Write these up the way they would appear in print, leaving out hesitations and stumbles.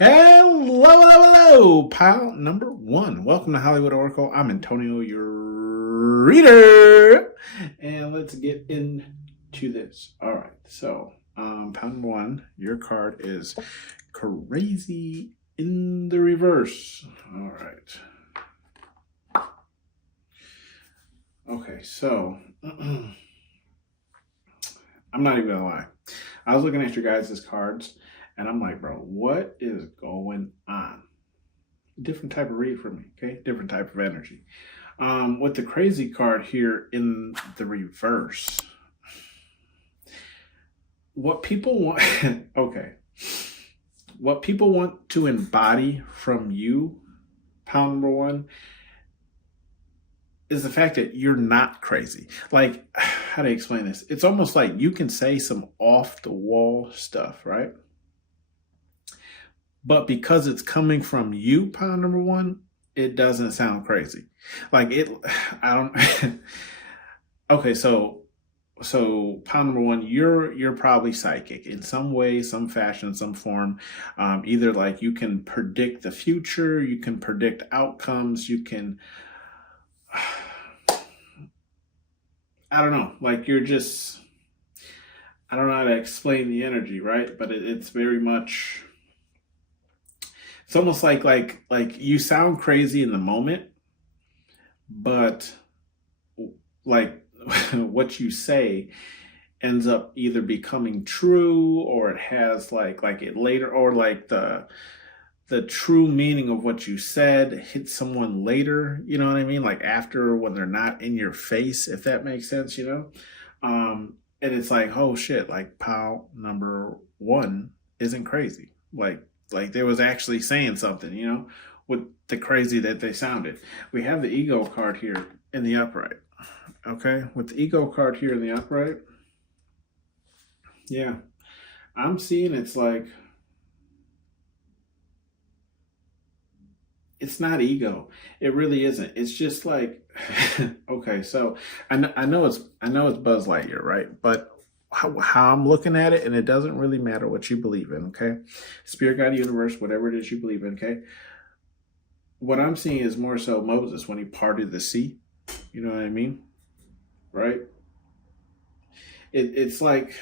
Hello, hello, hello, pile number one. Welcome to Hollywood Oracle. I'm Antonio, your reader. And let's get into this. All right, so pile number one, your card is Crazy in the Reverse. All right. Okay, so I'm not even gonna lie. I was looking at your guys' cards and I'm like, bro, what is going on? Different type of read for me, okay? Different type of energy. With the crazy card here in the reverse, what people want, okay, what people want to embody from you, pile number one, is the fact that you're not crazy. Like, how do I explain this? It's almost like you can say some off the wall stuff, right? But because it's coming from you, pile number one, it doesn't sound crazy. Like I don't. Okay, so pile number one, you're probably psychic in some way, some fashion, some form. Either like you can predict the future, you can predict outcomes, you can. I don't know. Like you're just. I don't know how to explain the energy, right? But it's very much. It's almost like you sound crazy in the moment, but like what you say ends up either becoming true or it has like it later, or like the true meaning of what you said hits someone later, you know what I mean? Like after, when they're not in your face, if that makes sense, you know? And it's like, oh shit, like pile number one isn't crazy. Like they was actually saying something, you know, with the crazy that they sounded. We have the ego card here in the upright. Okay, with the ego card here in the upright, yeah, I'm seeing it's like, it's not ego. It really isn't. It's just like, okay, so I know it's Buzz Lightyear, right? But how I'm looking at it, and it doesn't really matter what you believe in, okay? Spirit, God, universe, whatever it is you believe in, okay? What I'm seeing is more so Moses when he parted the sea. You know what I mean? Right? It's like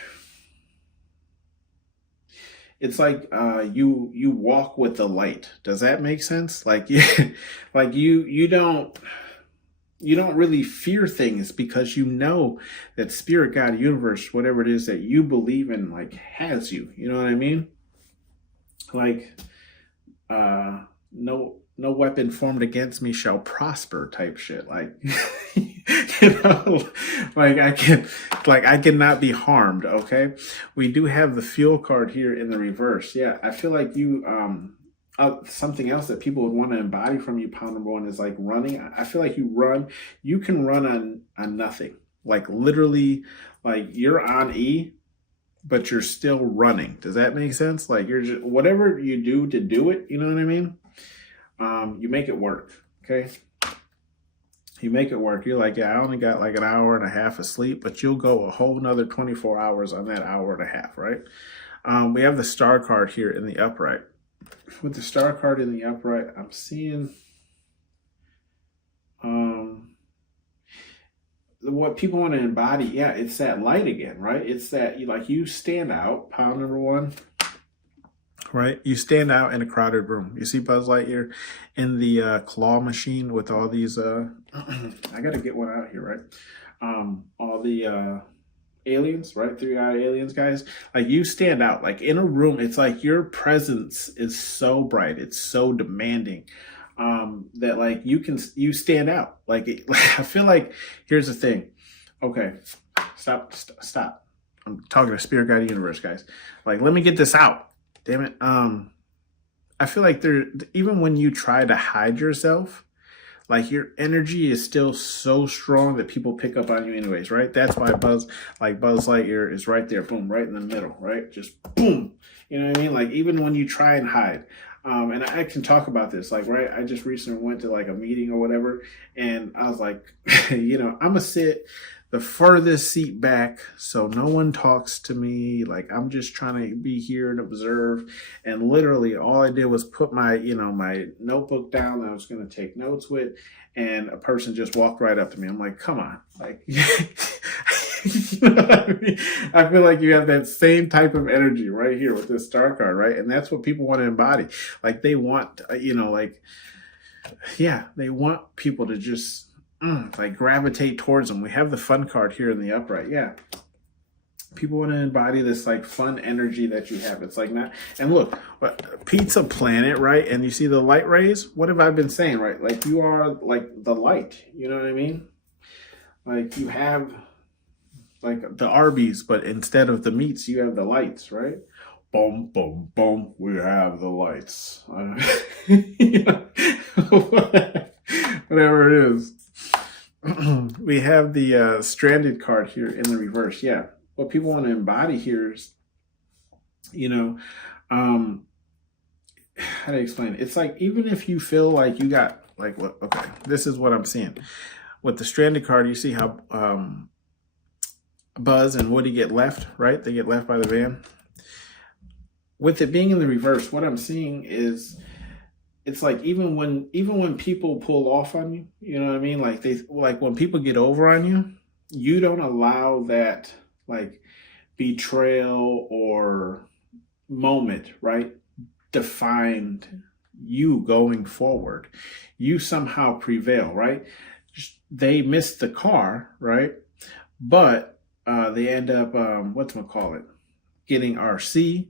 you walk with the light. Does that make sense? Like you don't really fear things because you know that spirit, God, universe, whatever it is that you believe in, like has you. You know what I mean? Like no weapon formed against me shall prosper type shit. Like you know, like I cannot be harmed, okay? We do have the fuel card here in the reverse. Yeah, I feel like you something else that people would want to embody from you, pile number one, is like running. I feel like you can run on nothing. Like literally, like you're on E, but you're still running. Does that make sense? Like you're just, whatever you do to do it, you know what I mean? You make it work, okay? You make it work. You're like, yeah, I only got like an hour and a half of sleep, but you'll go a whole nother 24 hours on that hour and a half, right? We have the star card here in the upright. With the star card in the upright, I'm seeing what people want to embody. Yeah, it's that light again, right? It's that you stand out, pile number one. Right, you stand out in a crowded room. You see Buzz Lightyear in the claw machine with all these. I gotta get one out here, right? All the aliens, right? 3-eyed aliens, guys. Like you stand out, like in a room. It's like your presence is so bright. It's so demanding that like you stand out. Like I feel like, here's the thing. Okay, stop. I'm talking to Spirit, Guide, Universe, guys. Like, let me get this out. Damn it. I feel like even when you try to hide yourself, like your energy is still so strong that people pick up on you anyways, right? That's why Buzz Lightyear is right there, boom, right in the middle, right? Just boom. You know what I mean? Like even when you try and hide. And I can talk about this, like, right? I just recently went to like a meeting or whatever, and I was like, you know, I'm gonna sit the furthest seat back so no one talks to me. Like, I'm just trying to be here and observe. And literally all I did was put my, my notebook down that I was going to take notes with, and a person just walked right up to me. I'm like, come on. Like, you know what I mean? I feel like you have that same type of energy right here with this star card, right? And that's what people want to embody. Like, they want, they want people to just like gravitate towards them. We have the fun card here in the upright. Yeah. People want to embody this like fun energy that you have. It's like not, and look, Pizza Planet, right? And you see the light rays? What have I been saying, right? Like, you are like the light, you know what I mean? Like, you have like the Arby's, but instead of the meats, you have the lights, right? Boom, boom, boom. We have the lights. Whatever it is. We have the stranded card here in the reverse. Yeah. What people want to embody here is, how do I explain it? It's like, even if you feel like you got like, what? Okay, this is what I'm seeing. With the stranded card, you see how Buzz and Woody get left, right? They get left by the van. With it being in the reverse, what I'm seeing is, it's like even when people pull off on you, you know what I mean? Like when people get over on you, you don't allow that like betrayal or moment, right, defined you going forward. You somehow prevail, right? They missed the car, right? But they end up getting RC,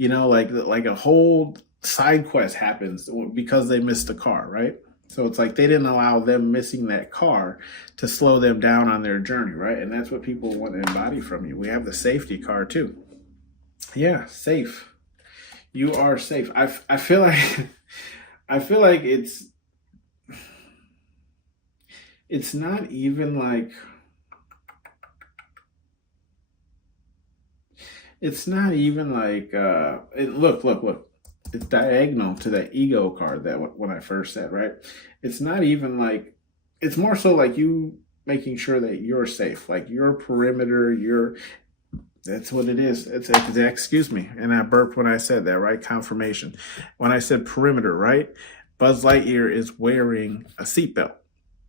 like a whole side quest happens because they missed the car, right? So it's like they didn't allow them missing that car to slow them down on their journey, right? And that's what people want to embody from you. We have the safety card too. Yeah, safe. You are safe. I feel like it's not even like look. It's diagonal to that ego card that when I first said, right? It's not even like, it's more so like you making sure that you're safe, like your perimeter, that's what it is. It's excuse me. And I burped when I said that, right? Confirmation. When I said perimeter, right? Buzz Lightyear is wearing a seatbelt,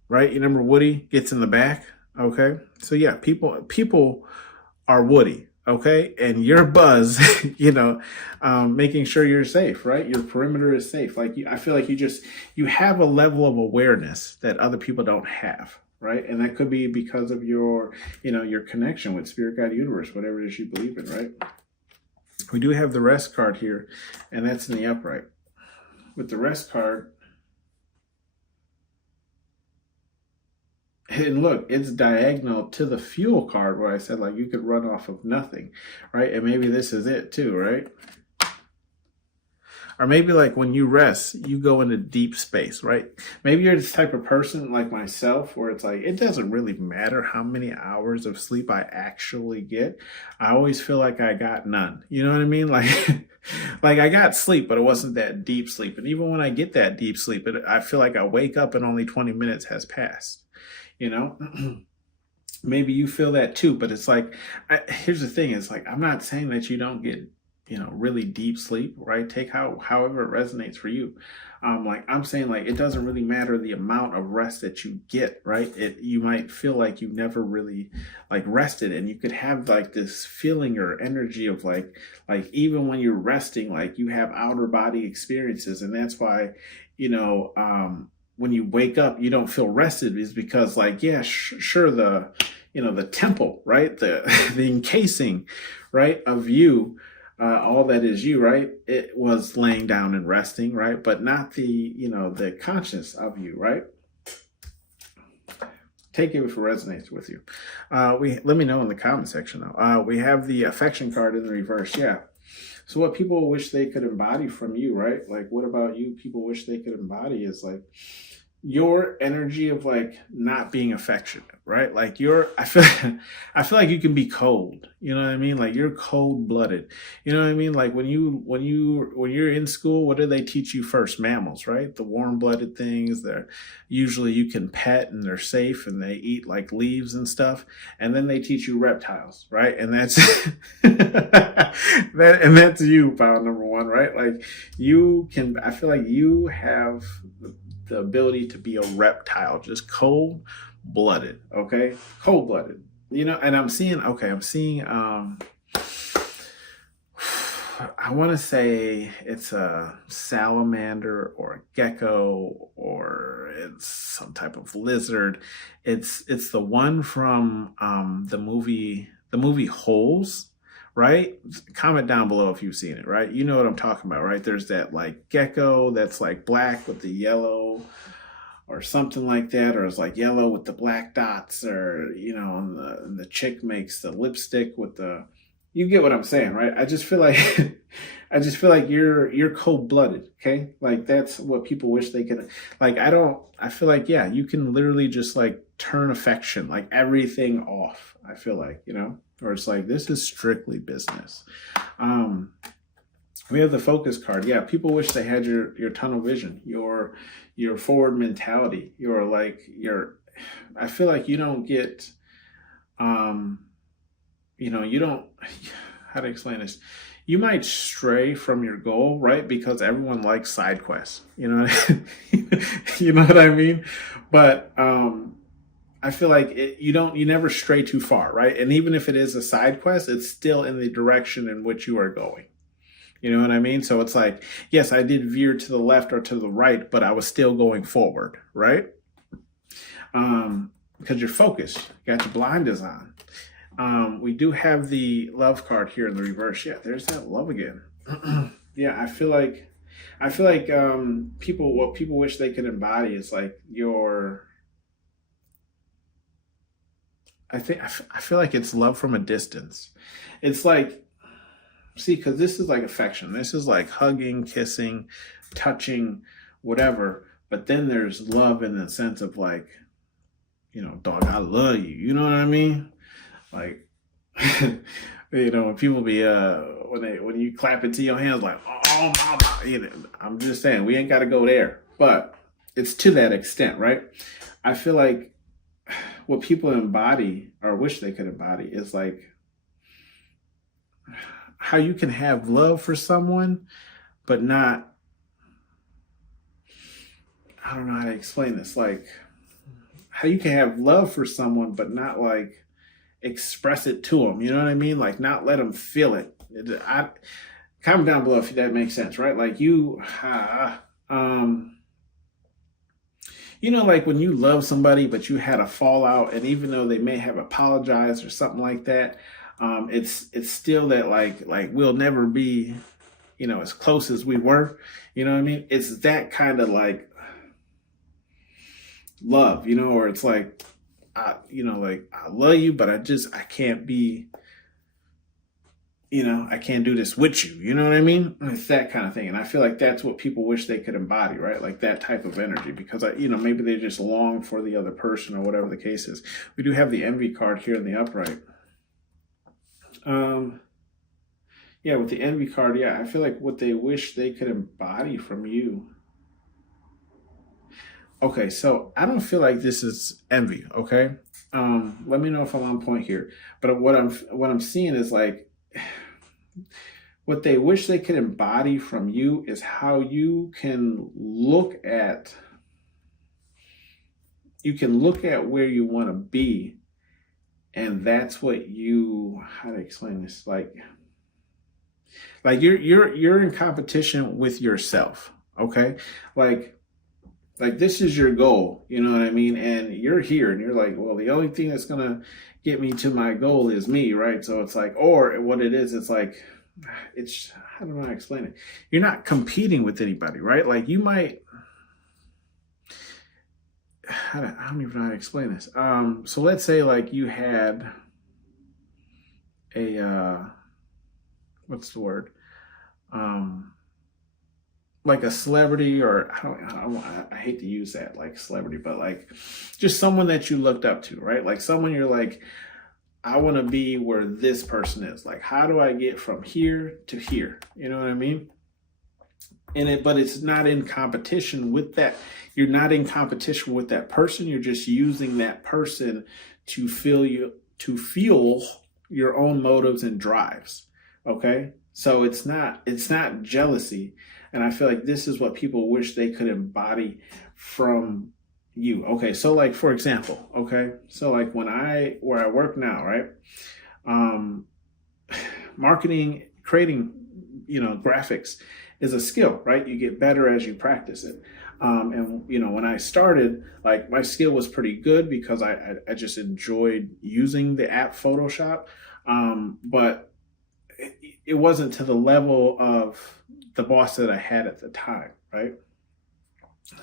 right? You remember Woody gets in the back? Okay. So yeah, people are Woody. Okay, and your Buzz, making sure you're safe, right? Your perimeter is safe. Like, I feel like you have a level of awareness that other people don't have, right? And that could be because of your connection with Spirit, God, Universe, whatever it is you believe in, right? We do have the Rest card here, and that's in the upright. With the Rest card, and look, it's diagonal to the Fuel card where I said, like, you could run off of nothing, right? And maybe this is it too, right? Or maybe like when you rest, you go into deep space, right? Maybe you're this type of person like myself where it's like, it doesn't really matter how many hours of sleep I actually get. I always feel like I got none. You know what I mean? Like, like I got sleep, but it wasn't that deep sleep. And even when I get that deep sleep, I feel like I wake up and only 20 minutes has passed. Maybe you feel that too, but it's like, here's the thing. It's like, I'm not saying that you don't get, really deep sleep, right? Take however it resonates for you. I'm saying, like, it doesn't really matter the amount of rest that you get, right? You might feel like you never really like rested, and you could have like this feeling or energy of like even when you're resting, like you have outer body experiences. And that's why, when you wake up, you don't feel rested, is because like, yeah, sure. The temple, right? The encasing, right, of you, all that is you, right? It was laying down and resting, right? But not the conscious of you, right? Take it if it resonates with you. Let me know in the comment section though. We have the affection card in the reverse. Yeah. So what people wish they could embody from you, right? Like, what about you? People wish they could embody is like, your energy of like not being affectionate, right? Like I feel like you can be cold. You know what I mean? Like you're cold blooded. You know what I mean? Like when you're in school, what do they teach you first? Mammals, right? The warm blooded things. They're usually you can pet and they're safe and they eat like leaves and stuff. And then they teach you reptiles, right? And that's and that's you, pile number one, right? Like you can. I feel like you have the ability to be a reptile, just cold blooded. Okay, cold blooded. You know, and I'm seeing. Okay, I'm seeing. I want to say it's a salamander or a gecko or it's some type of lizard. It's the one from the movie Holes, right? Comment down below if you've seen it, right? You know what I'm talking about, right? There's that like gecko that's like black with the yellow or something like that, or it's like yellow with the black dots, or you know, and the chick makes the lipstick with the, you get what I'm saying, right? I just feel like I just feel like you're cold blooded, okay? Like that's what people wish they could. Like I feel like yeah, you can literally just like turn affection, like everything off. I feel like, you know, or it's like this is strictly business. We have the focus card. Yeah, people wish they had your tunnel vision, your forward mentality, I feel like you don't get you know, you don't, how to explain this? You might stray from your goal, right? Because everyone likes side quests, you know, you know what I mean? But I feel like you never stray too far, right? And even if it is a side quest, it's still in the direction in which you are going. You know what I mean? So it's like, yes, I did veer to the left or to the right, but I was still going forward, right? Because you're focused, you got your blinders on. We do have the love card here in the reverse. Yeah, there's that love again. Yeah, I feel like what people wish they could embody is like I feel like it's love from a distance. It's like, see, because this is like affection. This is like hugging, kissing, touching, whatever. But then there's love in the sense of like, you know, dog, I love you. You know what I mean? Like, you know, when people be when you clap into your hands like, oh mama, you know, I'm just saying we ain't got to go there, but it's to that extent, right? I feel like what people embody or wish they could embody is like how you can have love for someone, but not, I don't know how to explain this, like how you can have love for someone, but not like express it to them, you know what I mean? Like not let them feel it. Comment down below if that makes sense, right? Like you know, like when you love somebody but you had a fallout, and even though they may have apologized or something like that, it's still that like we'll never be, you know, as close as we were, you know what I mean? It's that kind of like love, you know, or it's like you know, like I love you, but I can't be, you know, I can't do this with you. You know what I mean? It's that kind of thing. And I feel like that's what people wish they could embody, right? Like that type of energy, because you know, maybe they just long for the other person or whatever the case is. We do have the envy card here in the upright. Yeah, with the envy card, yeah, I feel like what they wish they could embody from you. Okay, so I don't feel like this is envy, okay? Let me know if I'm on point here. But what I'm seeing is like what they wish they could embody from you is how you can look at where you want to be, and that's what you, how to explain this, like you're in competition with yourself, okay? Like this is your goal, you know what I mean? And you're here and you're like, well, the only thing that's going to get me to my goal is me, right? So it's like, or what it is, it's like, it's, how do I explain it? You're not competing with anybody, right? Like you might, I don't even know how to explain this. So let's say like you had a, what's the word? like a celebrity, or I hate to use that like celebrity, but like just someone that you looked up to, right? Like someone you're like, I want to be where this person is. Like, how do I get from here to here? You know what I mean? But it's not in competition with that. You're not in competition with that person. You're just using that person to fuel your own motives and drives. Okay? So it's not jealousy. And I feel like this is what people wish they could embody from you. Okay, so like for example, okay, so like where I work now, right? Marketing, creating, graphics is a skill, right? You get better as you practice it. And when I started, like my skill was pretty good because I just enjoyed using the app Photoshop. But it wasn't to the level of the boss that I had at the time, right?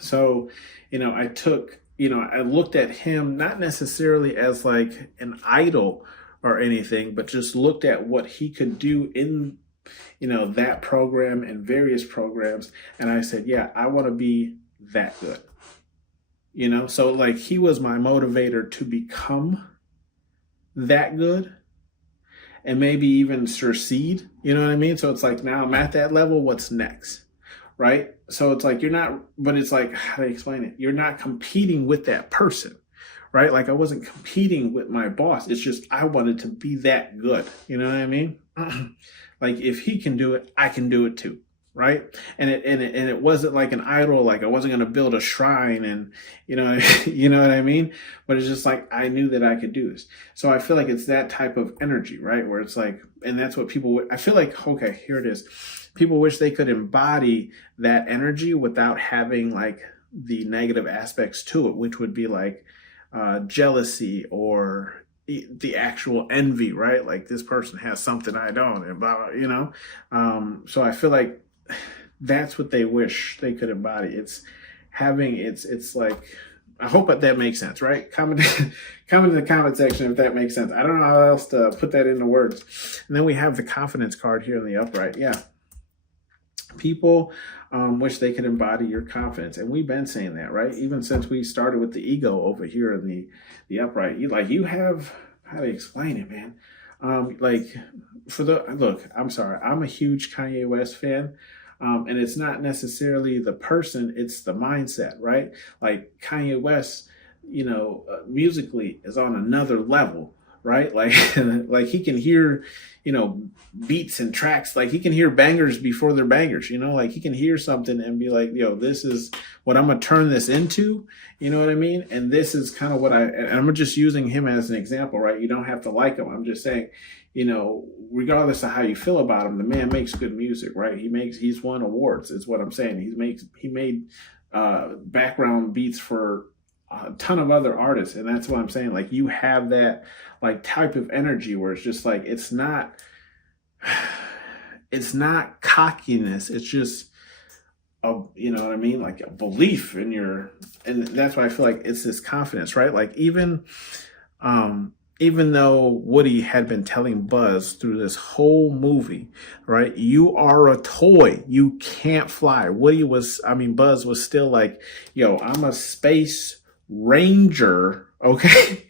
So, I looked at him not necessarily as like an idol or anything, but just looked at what he could do in, that program and various programs. And I said, yeah, I want to be that good. So like he was my motivator to become that good and maybe even succeed. You know what I mean? So it's like, now I'm at that level. What's next? Right? So it's like, but it's like, how do I explain it? You're not competing with that person, right? Like I wasn't competing with my boss. It's just, I wanted to be that good. You know what I mean? Like if he can do it, I can do it too. Right. And it wasn't like an idol, like I wasn't going to build a shrine and, you know what I mean? But it's just like, I knew that I could do this. So I feel like it's that type of energy, right? Where it's like, and that's what I feel like, okay, here it is. People wish they could embody that energy without having like the negative aspects to it, which would be like jealousy or the actual envy, right? Like this person has something I don't, and blah, blah, So I feel like that's what they wish they could embody. It's like, I hope that makes sense, right? Comment in the comment section if that makes sense. I don't know how else to put that into words. And then we have the confidence card here in the upright. Yeah. People wish they could embody your confidence. And we've been saying that, right? Even since we started with the ego over here in the upright. You have, how to explain it, man? Look, I'm sorry. I'm a huge Kanye West fan. And it's not necessarily the person, it's the mindset, right? Like Kanye West, musically is on another level, right? Like, like he can hear, beats and tracks, like he can hear bangers before they're bangers, like he can hear something and be like, this is what I'm going to turn this into, you know what I mean? And this is kind of what and I'm just using him as an example, right? You don't have to like him. I'm just saying, regardless of how you feel about him, the man makes good music, right? He's won awards, is what I'm saying. He made background beats for a ton of other artists. And that's what I'm saying. Like you have that like type of energy where it's just like, it's not cockiness. It's just, you know what I mean? Like a belief in and that's why I feel like it's this confidence, right? Like even though Woody had been telling Buzz through this whole movie, right? You are a toy. You can't fly. Buzz was still like, I'm a space ranger. Okay.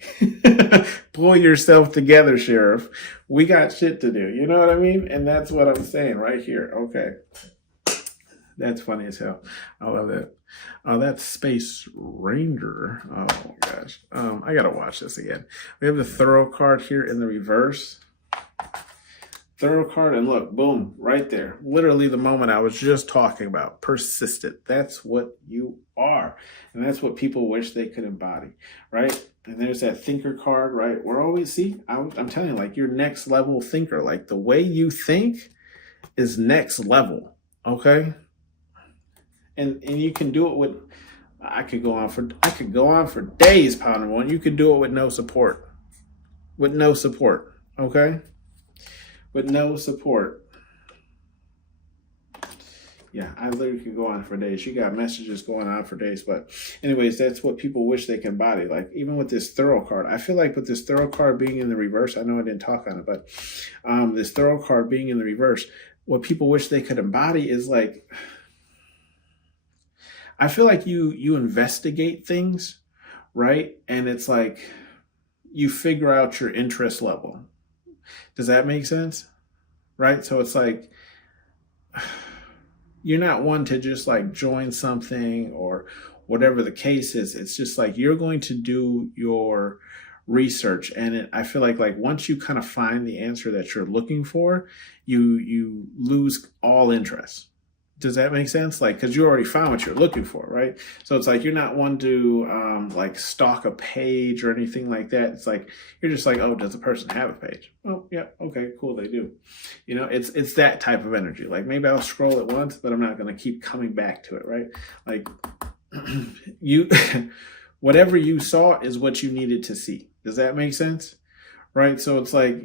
Pull yourself together, Sheriff. We got shit to do. You know what I mean? And that's what I'm saying right here. Okay. That's funny as hell. I love that. That's Space Ranger. Oh my gosh. I gotta watch this again. We have the Thorough card here in the reverse. Thorough card, and look, boom, right there. Literally the moment I was just talking about. Persistent. That's what you are. And that's what people wish they could embody, right? And there's that thinker card, right? We're always, I'm telling you, like your next level thinker, like the way you think is next level, okay? And you can do it with, I could go on for days pounding one. You could do it with no support. Okay? With no support. Yeah, I literally could go on for days. You got messages going on for days. But anyways, that's what people wish they could embody. Like even with this Thorough card, I feel like with this Thorough card being in the reverse, I know I didn't talk on it, but this Thorough card being in the reverse, what people wish they could embody is like, I feel like you investigate things, right? And it's like you figure out your interest level. Does that make sense? Right? So it's like you're not one to just like join something or whatever the case is. It's just like you're going to do your research, and I feel like once you kind of find the answer that you're looking for, you lose all interest. Does that make sense? Like, because you already found what you're looking for, right? So it's like you're not one to like stalk a page or anything like that. It's like you're just like, oh, does the person have a page? Oh, yeah, okay, cool, they do. You know, it's that type of energy. Like maybe I'll scroll it once, but I'm not going to keep coming back to it, right? Like you, whatever you saw is what you needed to see. Does that make sense? Right? So it's like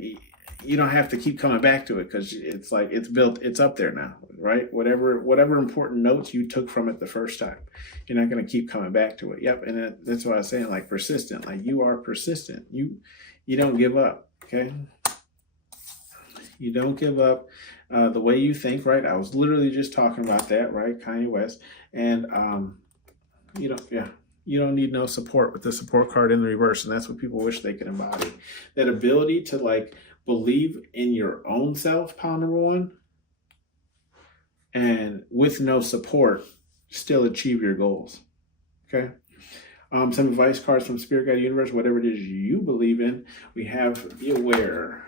you don't have to keep coming back to it because it's like it's built, it's up there now, right? Whatever important notes you took from it the first time, you're not going to keep coming back to it. Yep, and that's what I was saying, like persistent. Like you are persistent. You don't give up. Okay, you don't give up. The way you think, right? I was literally just talking about that, right? Kanye West, and you don't, yeah. You don't need no support with the support card in the reverse, and that's what people wish they could embody. That ability to like believe in your own self, pound number one, and with no support, still achieve your goals. Okay. Some advice cards from Spirit Guide Universe, whatever it is you believe in. We have be aware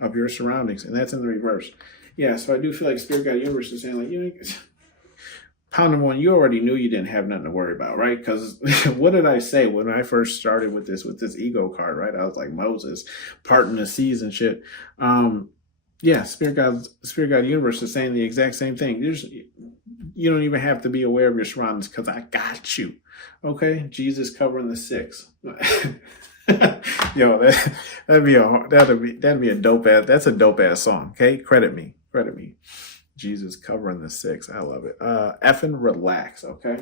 of your surroundings, and that's in the reverse. Yeah, so I do feel like Spirit Guide Universe is saying like, you know, pound number one, you already knew you didn't have nothing to worry about, right? Because what did I say when I first started with this ego card, right? I was like Moses parting the seas and shit. Yeah, Spirit God Universe is saying the exact same thing. You don't even have to be aware of your surroundings because I got you. Okay, Jesus covering the 6. Yo, that'd be a dope ass. That's a dope ass song. Okay, credit me. Jesus covering the 6. I love it. Effing relax, okay?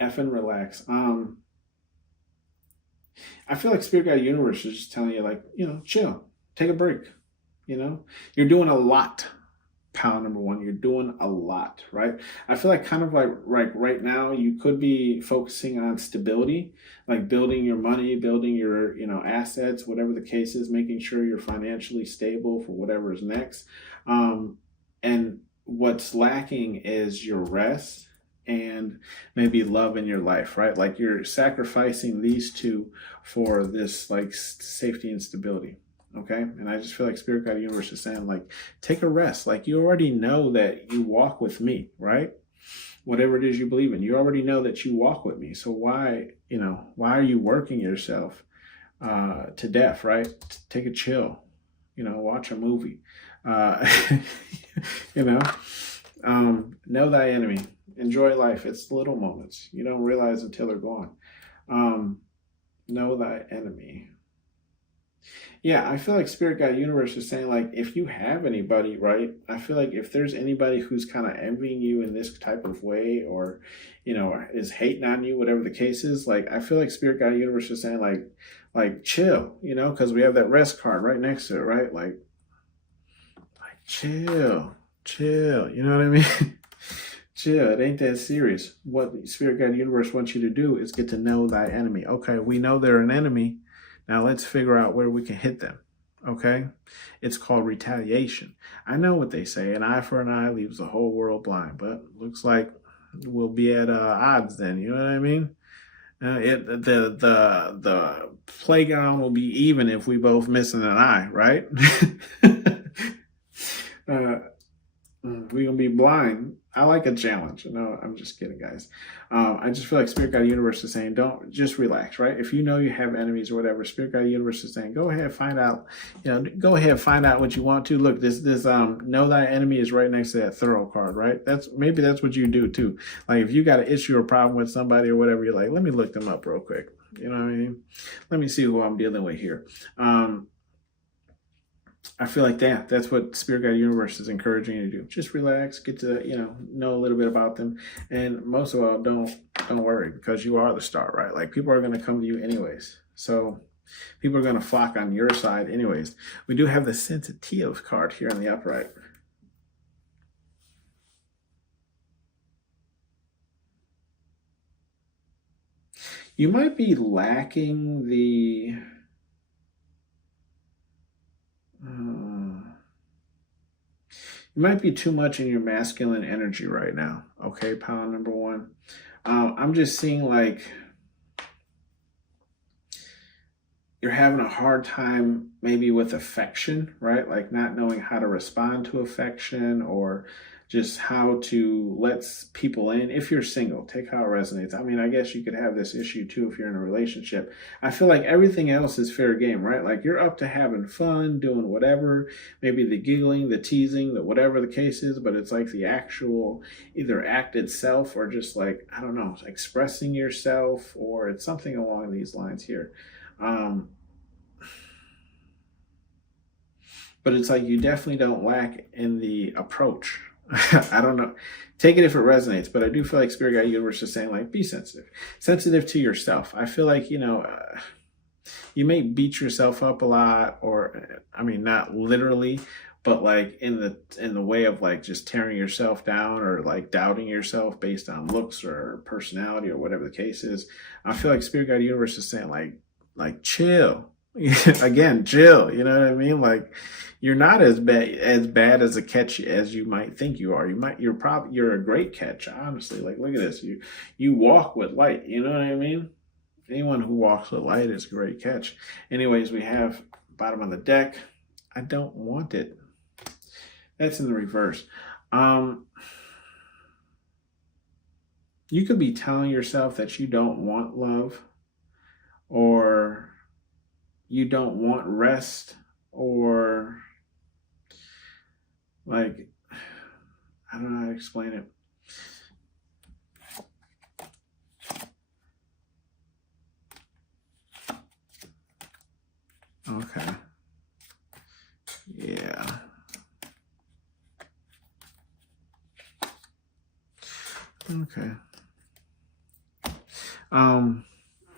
Effing relax. I feel like Spirit Guide Universe is just telling you, like, you know, chill. Take a break. You know? You're doing a lot. Pound number one, you're doing a lot, right? I feel like kind of like right now, you could be focusing on stability, like building your money, building your, you know, assets, whatever the case is, making sure you're financially stable for whatever is next. And what's lacking is your rest and maybe love in your life, right? Like you're sacrificing these two for this like safety and stability. Okay. And I just feel like Spirit Guide Universe is saying like, take a rest. Like you already know that you walk with me, right? Whatever it is you believe in, you already know that you walk with me. So why are you working yourself to death, right? Take a chill, you know, watch a movie, you know thy enemy, enjoy life. It's little moments. You don't realize until they're gone. Know thy enemy. Yeah, I feel like Spirit Guide Universe is saying like, if you have anybody, right? I feel like if there's anybody who's kind of envying you in this type of way, or, you know, is hating on you, whatever the case is, like, I feel like Spirit Guide Universe is saying like chill, you know, because we have that rest card right next to it, right? Like chill, you know what I mean? Chill, it ain't that serious. What Spirit Guide Universe wants you to do is get to know thy enemy. Okay, we know they're an enemy. Now let's figure out where we can hit them, okay? It's called retaliation. I know what they say, an eye for an eye leaves the whole world blind, but looks like we'll be at odds then, you know what I mean? The playground will be even if we both missing an eye, right? We're gonna be blind. I like a challenge. No, I'm just kidding, guys. I just feel like Spirit Guide Universe is saying, don't just relax, right? If you know you have enemies or whatever, Spirit Guide Universe is saying, go ahead, find out. You know, go ahead, find out what you want to. Look, this know thy enemy is right next to that thorough card, right? That's what you do too. Like if you got an issue or problem with somebody or whatever, you're like, let me look them up real quick. You know what I mean? Let me see who I'm dealing with here. I feel like that's what Spirit Guide Universe is encouraging you to do. Just relax, get to, know a little bit about them. And most of all, don't worry, because you are the star, right? Like people are going to come to you anyways. So people are going to flock on your side anyways. We do have the sensitive card here on the upright. You might be lacking the you might be too much in your masculine energy right now. Okay, pile number one. I'm just seeing like you're having a hard time maybe with affection, right? Like not knowing how to respond to affection or just how to let people in. If you're single, take how it resonates. I mean, I guess you could have this issue too if you're in a relationship. I feel like everything else is fair game, right? Like you're up to having fun, doing whatever, maybe the giggling, the teasing, the whatever the case is, but it's like the actual either act itself or just like, I don't know, expressing yourself, or it's something along these lines here. But it's like you definitely don't lack in the approach. I don't know. Take it if it resonates, but I do feel like Spirit Guide Universe is saying like, be sensitive. Sensitive to yourself. I feel like, you may beat yourself up a lot, or, I mean, not literally, but like in the way of like just tearing yourself down or like doubting yourself based on looks or personality or whatever the case is. I feel like Spirit Guide Universe is saying like chill. Again, chill. You know what I mean? Like you're not as bad as a catch as you might think you are. You're a great catch, honestly. Like look at this. You walk with light. You know what I mean? Anyone who walks with light is a great catch. Anyways, we have bottom of the deck. I don't want it. That's in the reverse. You could be telling yourself that you don't want love, or you don't want rest, or like, I don't know how to explain it. Okay. Yeah. Okay.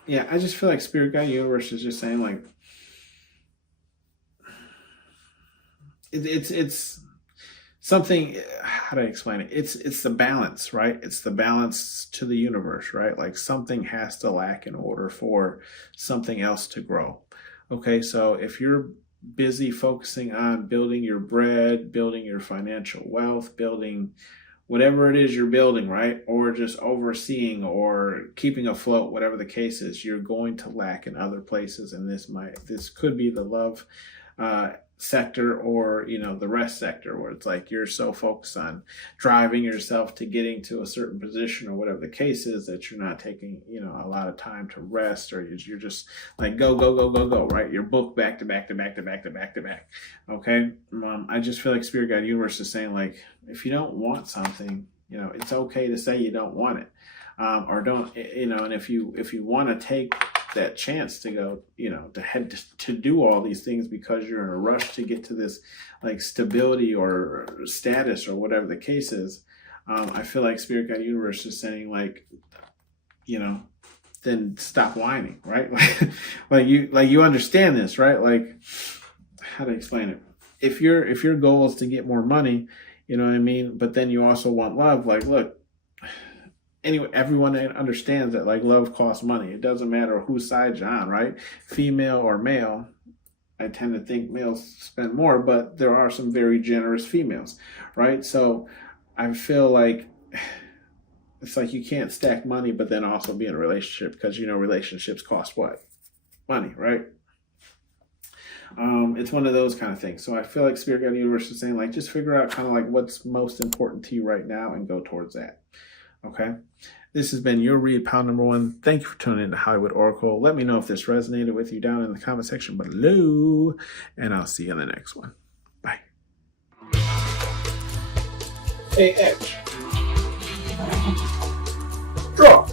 Yeah, I just feel like Spirit Guide Universe is just saying like it's something. How do I explain it? It's the balance, right? It's the balance to the universe, right? Like something has to lack in order for something else to grow. Okay, so if you're busy focusing on building your bread, building your financial wealth, building whatever it is you're building, right? Or just overseeing or keeping afloat, whatever the case is, you're going to lack in other places. And this could be the love sector, or the rest sector, where it's like you're so focused on driving yourself to getting to a certain position or whatever the case is that you're not taking a lot of time to rest, or you're just like go, right? You're booked back to back to back to back to back to back. Okay. I just feel like Spirit Guide Universe is saying like, if you don't want something, it's okay to say you don't want it, or don't, and if you want to take that chance to go, to head to do all these things because you're in a rush to get to this like stability or status or whatever the case is, I feel like Spirit Guide Universe is saying like, then stop whining, right? like you understand this, right? Like, how to explain it? If your goal is to get more money, you know what I mean, but then you also want love, like, look, anyway, everyone understands that like love costs money. It doesn't matter whose side you're on, right? Female or male. I tend to think males spend more, but there are some very generous females, right? So I feel like it's like you can't stack money but then also be in a relationship, because relationships cost what? Money, right? It's one of those kind of things. So I feel like Spirit Guide Universe is saying like, just figure out kind of like what's most important to you right now and go towards that. Okay, this has been your read, pile number one. Thank you for tuning in to Hollywood Oracle. Let me know if this resonated with you down in the comment section below, and I'll see you in the next one. Bye. Hey, Edge. Draw.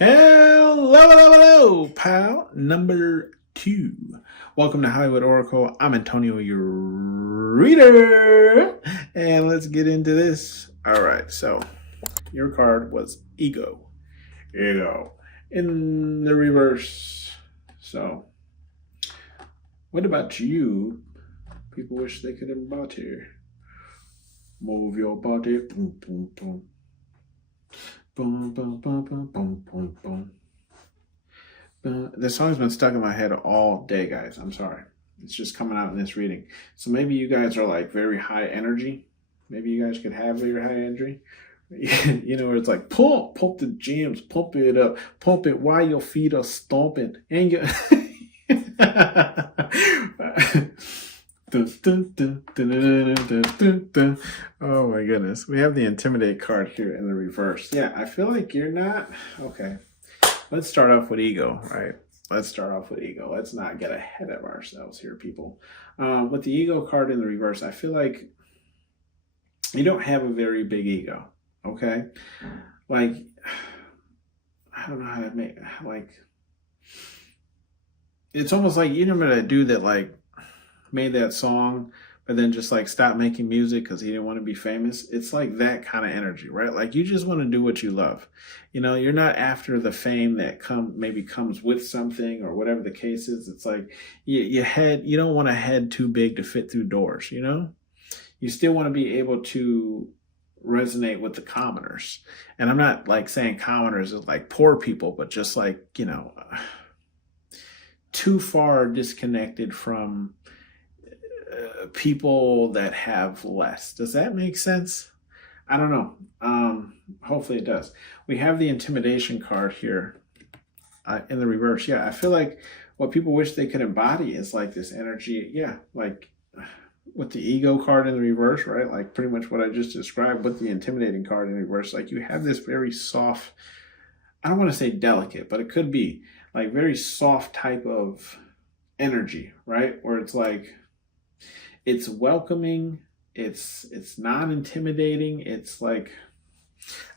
Hello, pile number two. Welcome to Hollywood Oracle. I'm Antonio, your reader, and let's get into this. All right, so your card was Ego in the reverse. So what about you? People wish they could embody. Move your body. Boom, boom, boom. Boom, boom, boom, boom, boom, boom, boom. This song's been stuck in my head all day, guys. I'm sorry. It's just coming out in this reading. So maybe you guys are like very high energy. Maybe you guys could have very high energy. You know, where it's like pump the jams, pump it up, pump it while your feet are stomping. And you oh my goodness. We have the Intimidate card here in the reverse. Yeah, I feel like you're not okay. Let's start off with ego, right? Let's start off with ego. Let's not get ahead of ourselves here, people. With the ego card in the reverse, I feel like you don't have a very big ego, okay? Like, I don't know how to make, like, it's almost like, you remember that dude that, like, made that song, but then just, like, stopped making music because he didn't want to be famous? It's like that kind of energy, right? Like, you just want to do what you love. You know, you're not after the fame that maybe comes with something or whatever the case is. It's like you don't want to head too big to fit through doors, you know? You still want to be able to resonate with the commoners. And I'm not like saying commoners is like poor people, but just like, you know, too far disconnected from people that have less. Does that make sense? I don't know. Hopefully it does. We have the Intimidation card here in the reverse. Yeah, I feel like what people wish they could embody is like this energy. Yeah, like with the Ego card in the reverse, right? Like pretty much what I just described with the Intimidating card in the reverse. Like you have this very soft, I don't want to say delicate, but it could be like very soft type of energy, right? Where it's like, it's welcoming, it's not intimidating. It's like,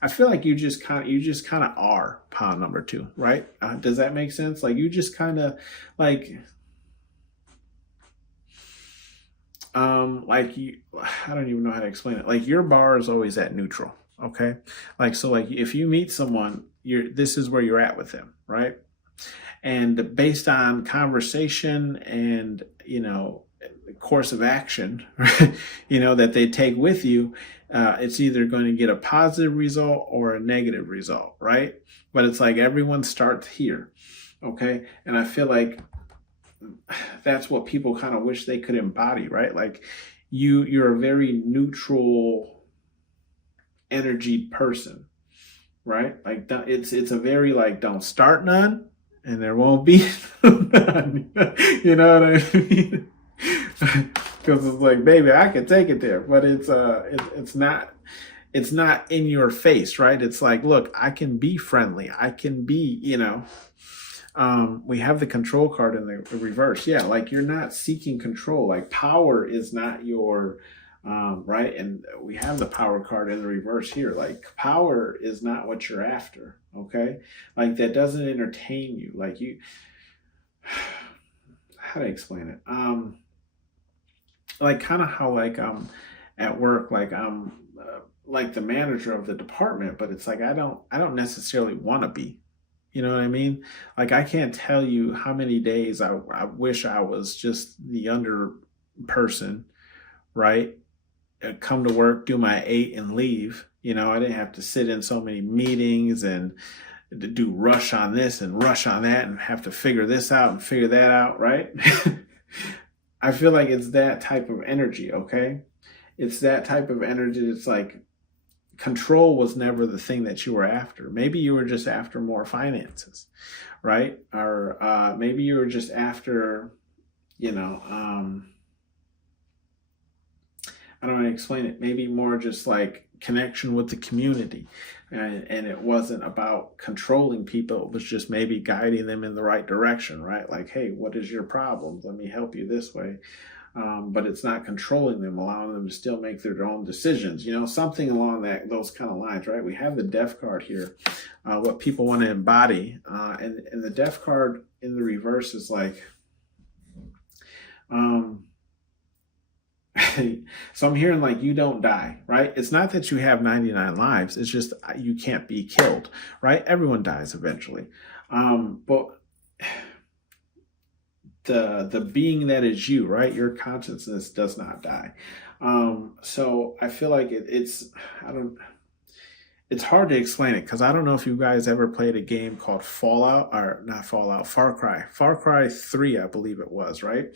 I feel like you just kind of are pound number 2, right? Does that make sense? Like you just kind of like you, I don't even know how to explain it. Like your bar is always at neutral, okay? Like, so like if you meet someone, this is where you're at with them, right? And based on conversation and, you know, course of action, you know, that they take with you, it's either going to get a positive result or a negative result, right? But it's like everyone starts here, okay? And I feel like that's what people kind of wish they could embody, right? Like you're a very neutral energy person, right? Like it's a very like, don't start none and there won't be none. You know what I mean? Because it's like, baby, I could take it there, but it's not in your face, right? It's like, look, I can be friendly, I can be, you know. We have the Control card in the reverse. Yeah, like you're not seeking control. Like power is not your right. And we have the Power card in the reverse here. Like power is not what you're after. Okay, like that doesn't entertain you. Like you, how to explain it? Like kind of how like at work, like I'm like the manager of the department, but it's like I don't necessarily want to be. You know what I mean? Like I can't tell you how many days I wish I was just the under person, right? Come to work, do my 8 and leave. You know, I didn't have to sit in so many meetings and to do rush on this and rush on that and have to figure this out and figure that out, right? I feel like it's that type of energy, okay? It's that type of energy. It's like control was never the thing that you were after. Maybe you were just after more finances, right? Or maybe you were just after, you know, I don't want to explain it. Maybe more just like connection with the community. And it wasn't about controlling people. It was just maybe guiding them in the right direction, right? Like, hey, what is your problem? Let me help you this way. But it's not controlling them, allowing them to still make their own decisions, you know, something along those kind of lines, right? We have the Death card here, what people want to embody. And the Death card in the reverse is like, so I'm hearing like you don't die, right? It's not that you have 99 lives. It's just you can't be killed, right? Everyone dies eventually. But the being that is you, right? Your consciousness does not die. So I feel like I don't it's hard to explain it because I don't know if you guys ever played a game called Fallout, or not Fallout, Far Cry 3, I believe it was, right?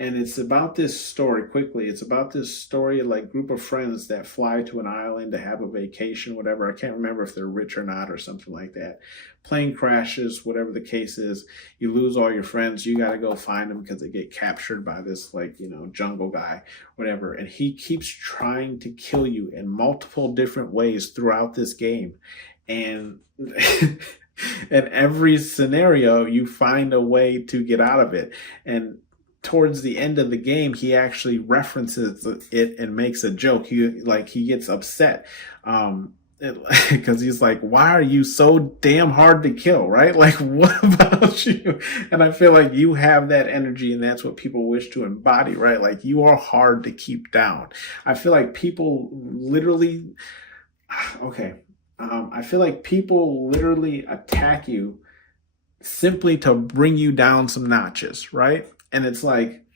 And it's about this story, quickly. It's about this story, like group of friends that fly to an island to have a vacation, whatever. I can't remember if they're rich or not or something like that. Plane crashes, whatever the case is. You lose all your friends. You got to go find them because they get captured by this, like, jungle guy, whatever. And he keeps trying to kill you in multiple different ways throughout this game. And in every scenario, you find a way to get out of it. And towards the end of the game, he actually references it and makes a joke. He gets upset because he's like, why are you so damn hard to kill, right? Like, what about you? And I feel like you have that energy, and that's what people wish to embody, right? Like, you are hard to keep down. I feel like people literally I feel like people literally attack you simply to bring you down some notches, right? And it's like,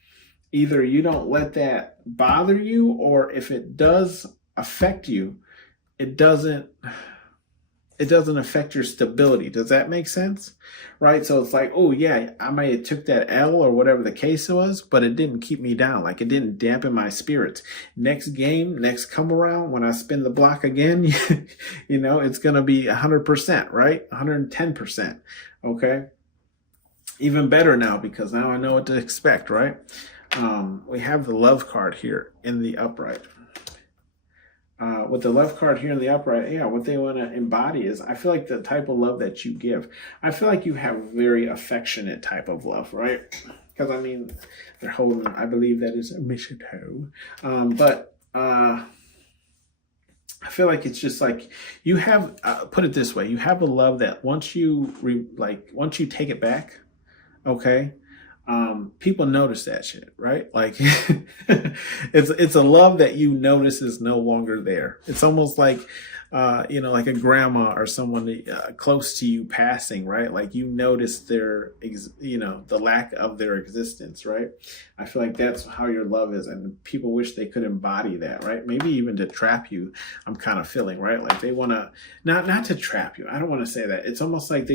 either you don't let that bother you, or if it does affect you, it doesn't affect your stability. Does that make sense? Right? So it's like, oh yeah, I may have took that L or whatever the case was, but it didn't keep me down. Like, it didn't dampen my spirits. Next game, next come around, when I spin the block again, it's going to be 100%, right? 110%. Okay. Even better now, because now I know what to expect, right? We have the love card here in the upright. With the love card here in the upright, what they want to embody is, I feel like the type of love that you give. I feel like you have a very affectionate type of love, right? Because, they're holding, I believe that is a mistletoe. But I feel like it's just like, you have, put it this way, you have a love that once you take it back, okay, people notice that shit, right? Like, it's a love that you notice is no longer there. It's almost like, like a grandma or someone close to you passing, right? Like, you notice the lack of their existence, right? I feel like that's how your love is, and people wish they could embody that, right? Maybe even to trap you. I'm kind of feeling, right? Like, they want to not to trap you. I don't want to say that. It's almost like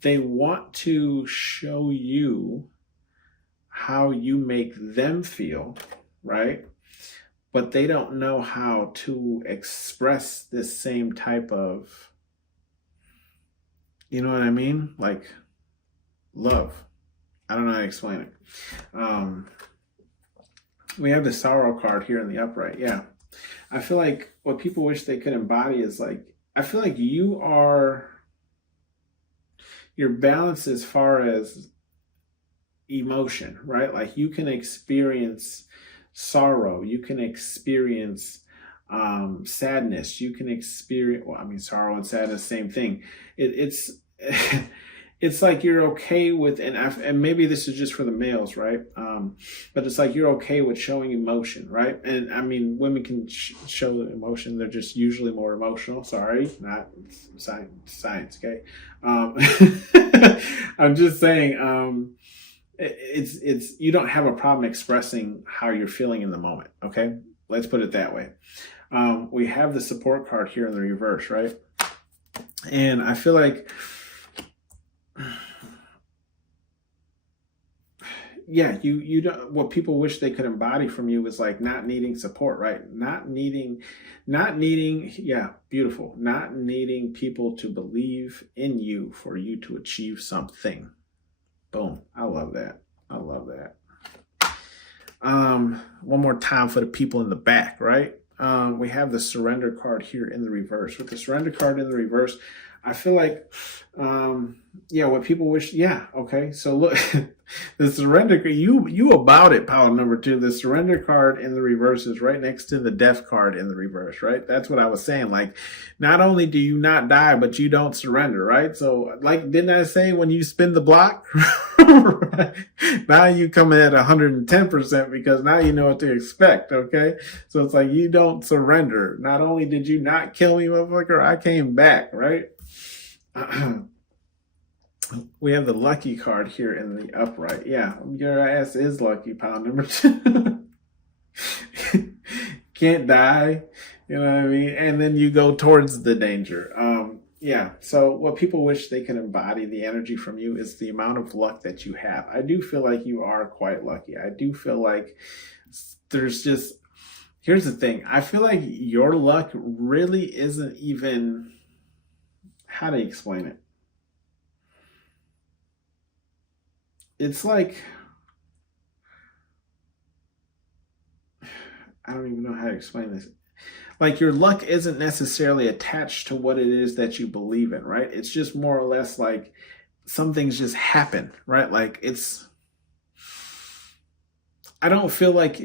they want to show you how you make them feel, right? But they don't know how to express this same type of, you know what I mean? Like, love. I don't know how to explain it. We have the sorrow card here in the upright. Yeah. I feel like what people wish they could embody is, like, I feel like you're balanced as far as emotion, right? Like, you can experience sorrow, you can experience sadness, you can experience, sorrow and sadness, same thing. It's it's like you're okay with, and maybe this is just for the males, right? But it's like you're okay with showing emotion, right? And women can show emotion; they're just usually more emotional. Sorry, not science, okay? I'm just saying, it's you don't have a problem expressing how you're feeling in the moment, okay? Let's put it that way. We have the support card here in the reverse, right? And I feel like, you don't, what people wish they could embody from you is like not needing support, right? Not needing, beautiful. Not needing people to believe in you for you to achieve something. Boom. I love that. One more time for the people in the back, right? We have the surrender card here in the reverse. With the surrender card in the reverse, I feel like, what people wish, okay. So look, the surrender, you about it, pile number 2. The surrender card in the reverse is right next to the death card in the reverse, right? That's what I was saying. Like, not only do you not die, but you don't surrender, right? So, like, didn't I say when you spin the block? Right? Now you come in at 110% because now you know what to expect, okay? So it's like, you don't surrender. Not only did you not kill me, motherfucker, I came back, right? We have the lucky card here in the upright. Yeah, your ass is lucky, pound number 2. Can't die, you know what I mean? And then you go towards the danger. Yeah, so what people wish they could embody the energy from you is the amount of luck that you have. I do feel like you are quite lucky. I do feel like there's just, here's the thing. I feel like your luck really isn't even, how to explain it? It's like, I don't even know how to explain this. Like your luck isn't necessarily attached to what it is that you believe in, right? It's just more or less like some things just happen, right? Like I don't feel like,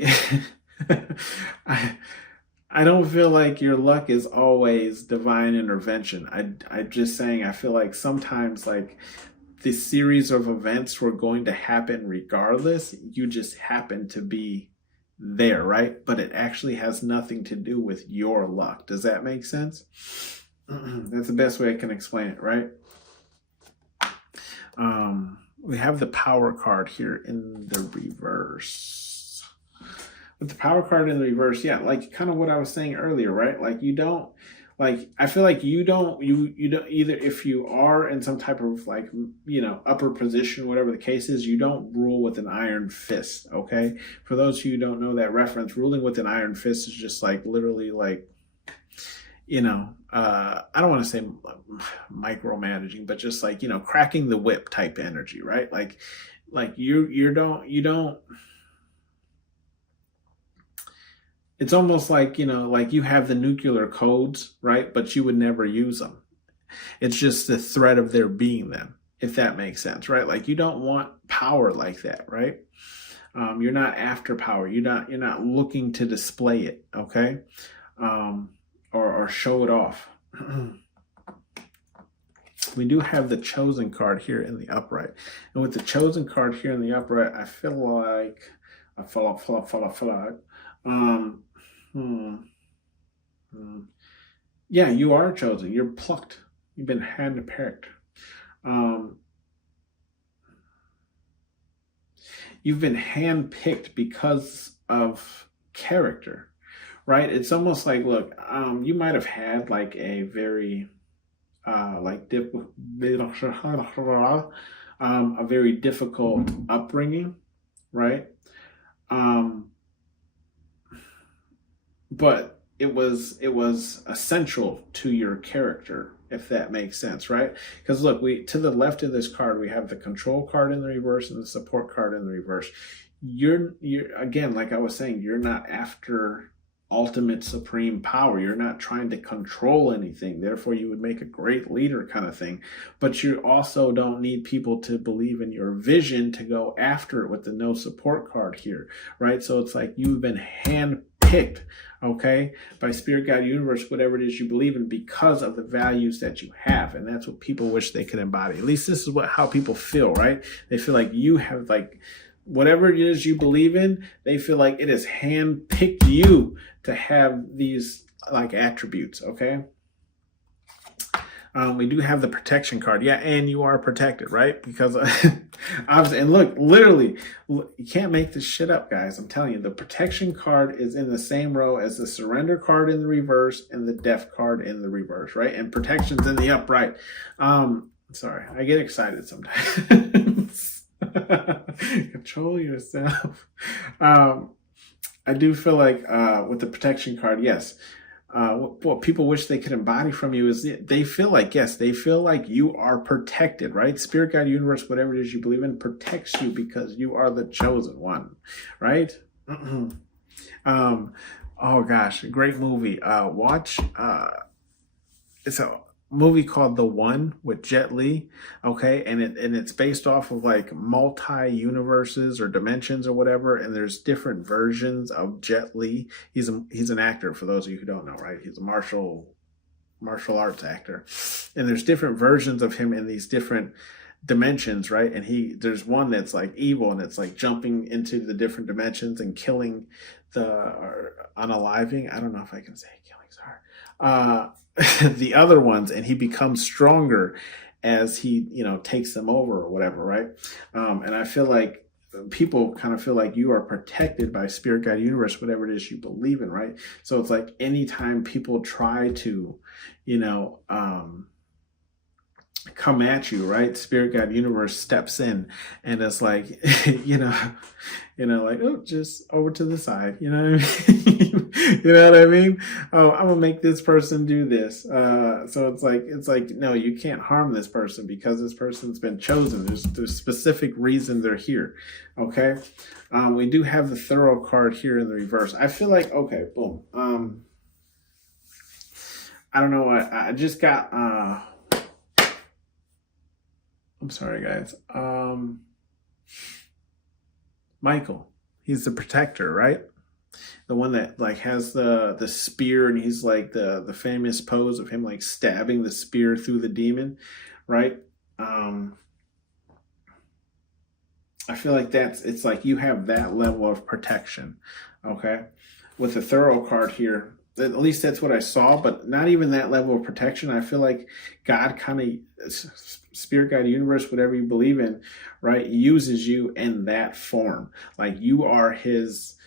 I don't feel like your luck is always divine intervention. I'm just saying, I feel like sometimes like this series of events were going to happen regardless. You just happen to be there, right? But it actually has nothing to do with your luck. Does that make sense? That's the best way I can explain it, right? We have the power card here in the reverse. With the power card in the reverse, yeah, like kind of what I was saying earlier, right? Like you don't, like I feel like you don't either, if you are in some type of like, you know, upper position, whatever the case is, you don't rule with an iron fist. Okay, for those of you who don't know that reference, ruling with an iron fist is just like literally like, you know, I don't want to say micromanaging, but just like, you know, cracking the whip type energy, right? Like you don't. It's almost like, you know, like you have the nuclear codes, right? But you would never use them. It's just the threat of there being them, if that makes sense, right? Like you don't want power like that, right? You're not after power. You're not looking to display it, okay? Or show it off. We do have the chosen card here in the upright. And with the chosen card here in the upright, I feel like, yeah, you are chosen. You're plucked. You've been handpicked. You've been handpicked because of character, right? It's almost like, look, you might have had like a very, a very difficult upbringing, right? But it was essential to your character, if that makes sense, right? Because look, we to the left of this card we have the control card in the reverse and the support card in the reverse. You're again, like I was saying, you're not after ultimate supreme power. You're not trying to control anything. Therefore, you would make a great leader kind of thing. But you also don't need people to believe in your vision to go after it with the no support card here, right? So it's like you've been handpicked, okay, by spirit, God, universe, whatever it is you believe in, because of the values that you have. And that's what people wish they could embody. At least this is how people feel, right? They feel like you have like whatever it is you believe in, they feel like it has handpicked you to have these like attributes, okay? We do have the protection card. Yeah, and you are protected, right? Because obviously, and look, literally, you can't make this shit up, guys. I'm telling you, the protection card is in the same row as the surrender card in the reverse and the death card in the reverse, right? And protection's in the upright. Sorry, I get excited sometimes. Control yourself. I do feel like with the protection card, yes, what people wish they could embody from you is they feel like, yes, they feel like you are protected, right? Spirit, God, universe, whatever it is you believe in protects you because you are the chosen one, right? Oh gosh, great movie. Watch. It's a movie called The One with Jet Li, okay, and it's based off of like multi-universes or dimensions or whatever, and there's different versions of Jet Li. He's an actor, for those of you who don't know, right? He's a martial arts actor, and there's different versions of him in these different dimensions, right? And there's one that's like evil, and it's like jumping into the different dimensions and killing unaliving. I don't know if I can say killing, sorry. The other ones, and he becomes stronger as he, takes them over or whatever, right? And I feel like people kind of feel like you are protected by spirit, guide, universe, whatever it is you believe in, right? So it's like anytime people try to, come at you, right? Spirit, guide, universe steps in, and it's like, like, oh, just over to the side, you know what I mean? You know what I mean? Oh, I'm gonna make this person do this. So it's like, no, you can't harm this person because this person's been chosen. There's specific reason they're here. Okay. We do have the thorough card here in the reverse. I feel like, okay, boom. I don't know what I just got. I'm sorry, guys. Michael, he's the protector, right? The one that like has the spear, and he's like the famous pose of him like stabbing the spear through the demon, right? I feel like it's like you have that level of protection, okay? With the thorough card here, at least that's what I saw, but not even that level of protection. I feel like God kind of, spirit, guide, universe, whatever you believe in, right, uses you in that form. Like you are his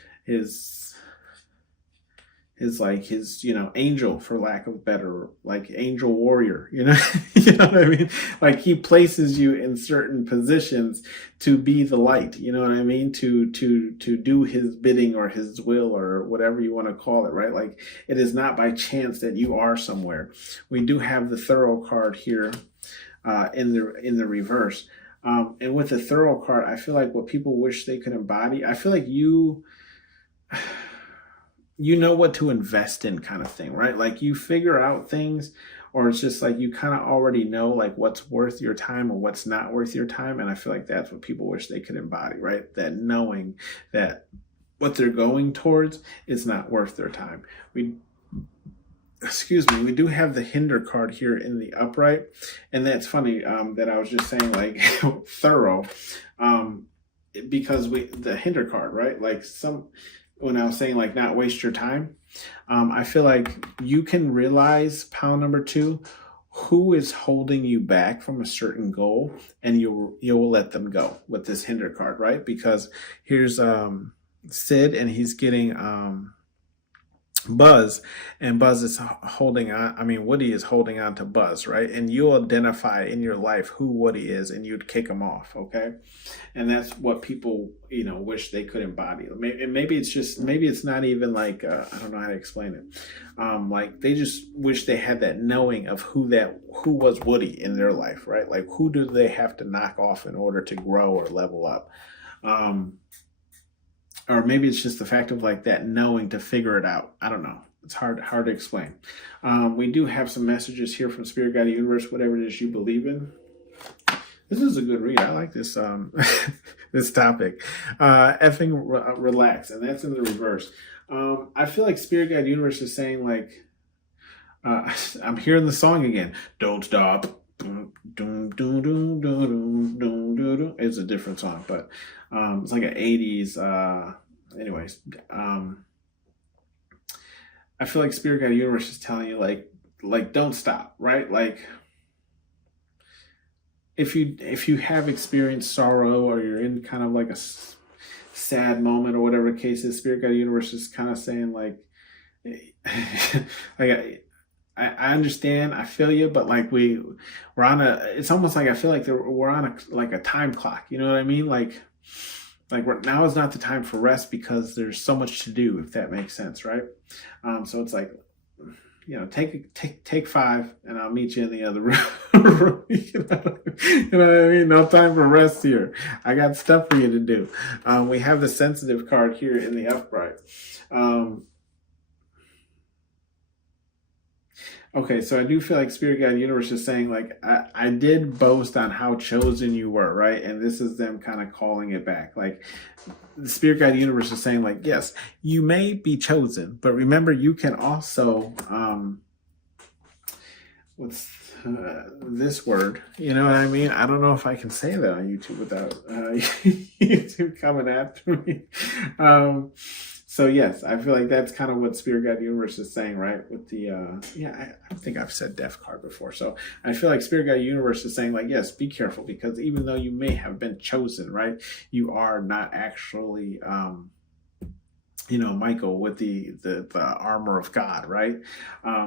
angel, for lack of better, like angel warrior, you know what I mean? Like he places you in certain positions to be the light, you know what I mean? To do his bidding or his will or whatever you want to call it, right? Like it is not by chance that you are somewhere. We do have the thorough card here in the reverse. And with the thorough card, I feel like what people wish they could embody, I feel like you know what to invest in, kind of thing, right? Like you figure out things, or it's just like you kind of already know like what's worth your time or what's not worth your time. And I feel like that's what people wish they could embody, right? That knowing that what they're going towards is not worth their time. We do have the hinder card here in the upright. And that's funny that I was just saying like thorough, because the hinder card, right? Like when I was saying like not waste your time, I feel like you can realize, pound number 2, who is holding you back from a certain goal, and you'll let them go with this hinder card, right? Because here's Sid, and he's getting Buzz, and Buzz is holding on. Woody is holding on to Buzz, right? And you'll identify in your life who Woody is, and you'd kick him off, okay? And that's what people, wish they could embody. Maybe it's not even like I don't know how to explain it. Like they just wish they had that knowing of who was Woody in their life, right? Like who do they have to knock off in order to grow or level up? Or maybe it's just the fact of like that knowing to figure it out. I don't know. It's hard to explain. We do have some messages here from Spirit, Guide, Universe, whatever it is you believe in. This is a good read. I like this this topic. Relax, and that's in the reverse. I feel like Spirit, Guide, Universe is saying like, I'm hearing the song again. Don't stop. It's a different song, but it's like an 80s. Anyways, I feel like Spirit, Guide, Universe is telling you like don't stop, right? Like if you have experienced sorrow, or you're in kind of like a sad moment or whatever the case is, Spirit, Guide, Universe is kind of saying like, I understand, I feel you, but like we're on it's almost like I feel like we're on a time clock. You know what I mean? Like now is not the time for rest because there's so much to do, if that makes sense, right? So it's like, take 5, and I'll meet you in the other room. You know what I mean? No time for rest here. I got stuff for you to do. We have the sensitive card here in the upright. Okay, so I do feel like Spirit, Guide, Universe is saying like, I did boast on how chosen you were, right? And this is them kind of calling it back. Like the Spirit, Guide, Universe is saying like, yes, you may be chosen, but remember you can also, what's this word? You know what I mean? I don't know if I can say that on YouTube without YouTube coming after me. So yes, I feel like that's kind of what Spirit Guide Universe is saying, right? With the I think I've said Death card before. So I feel like Spirit Guide Universe is saying like, yes, be careful, because even though you may have been chosen, right, you are not actually Michael with the armor of God, right?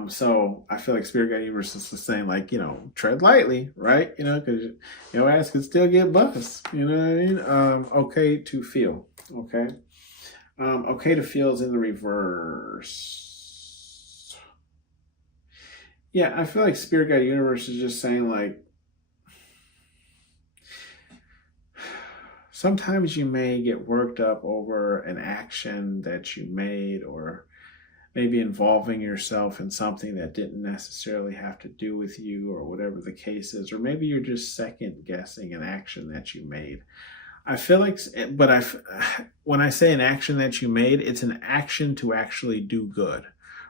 So I feel like Spirit Guide Universe is saying like, tread lightly, right? Because your ass can still get bust. You know what I mean? Okay to feel. Okay. Okay to feel is in the reverse. Yeah, I feel like Spirit Guide Universe is just saying like, sometimes you may get worked up over an action that you made, or maybe involving yourself in something that didn't necessarily have to do with you, or whatever the case is. Or maybe you're just second guessing an action that you made. I feel like, but when I say an action that you made, it's an action to actually do good,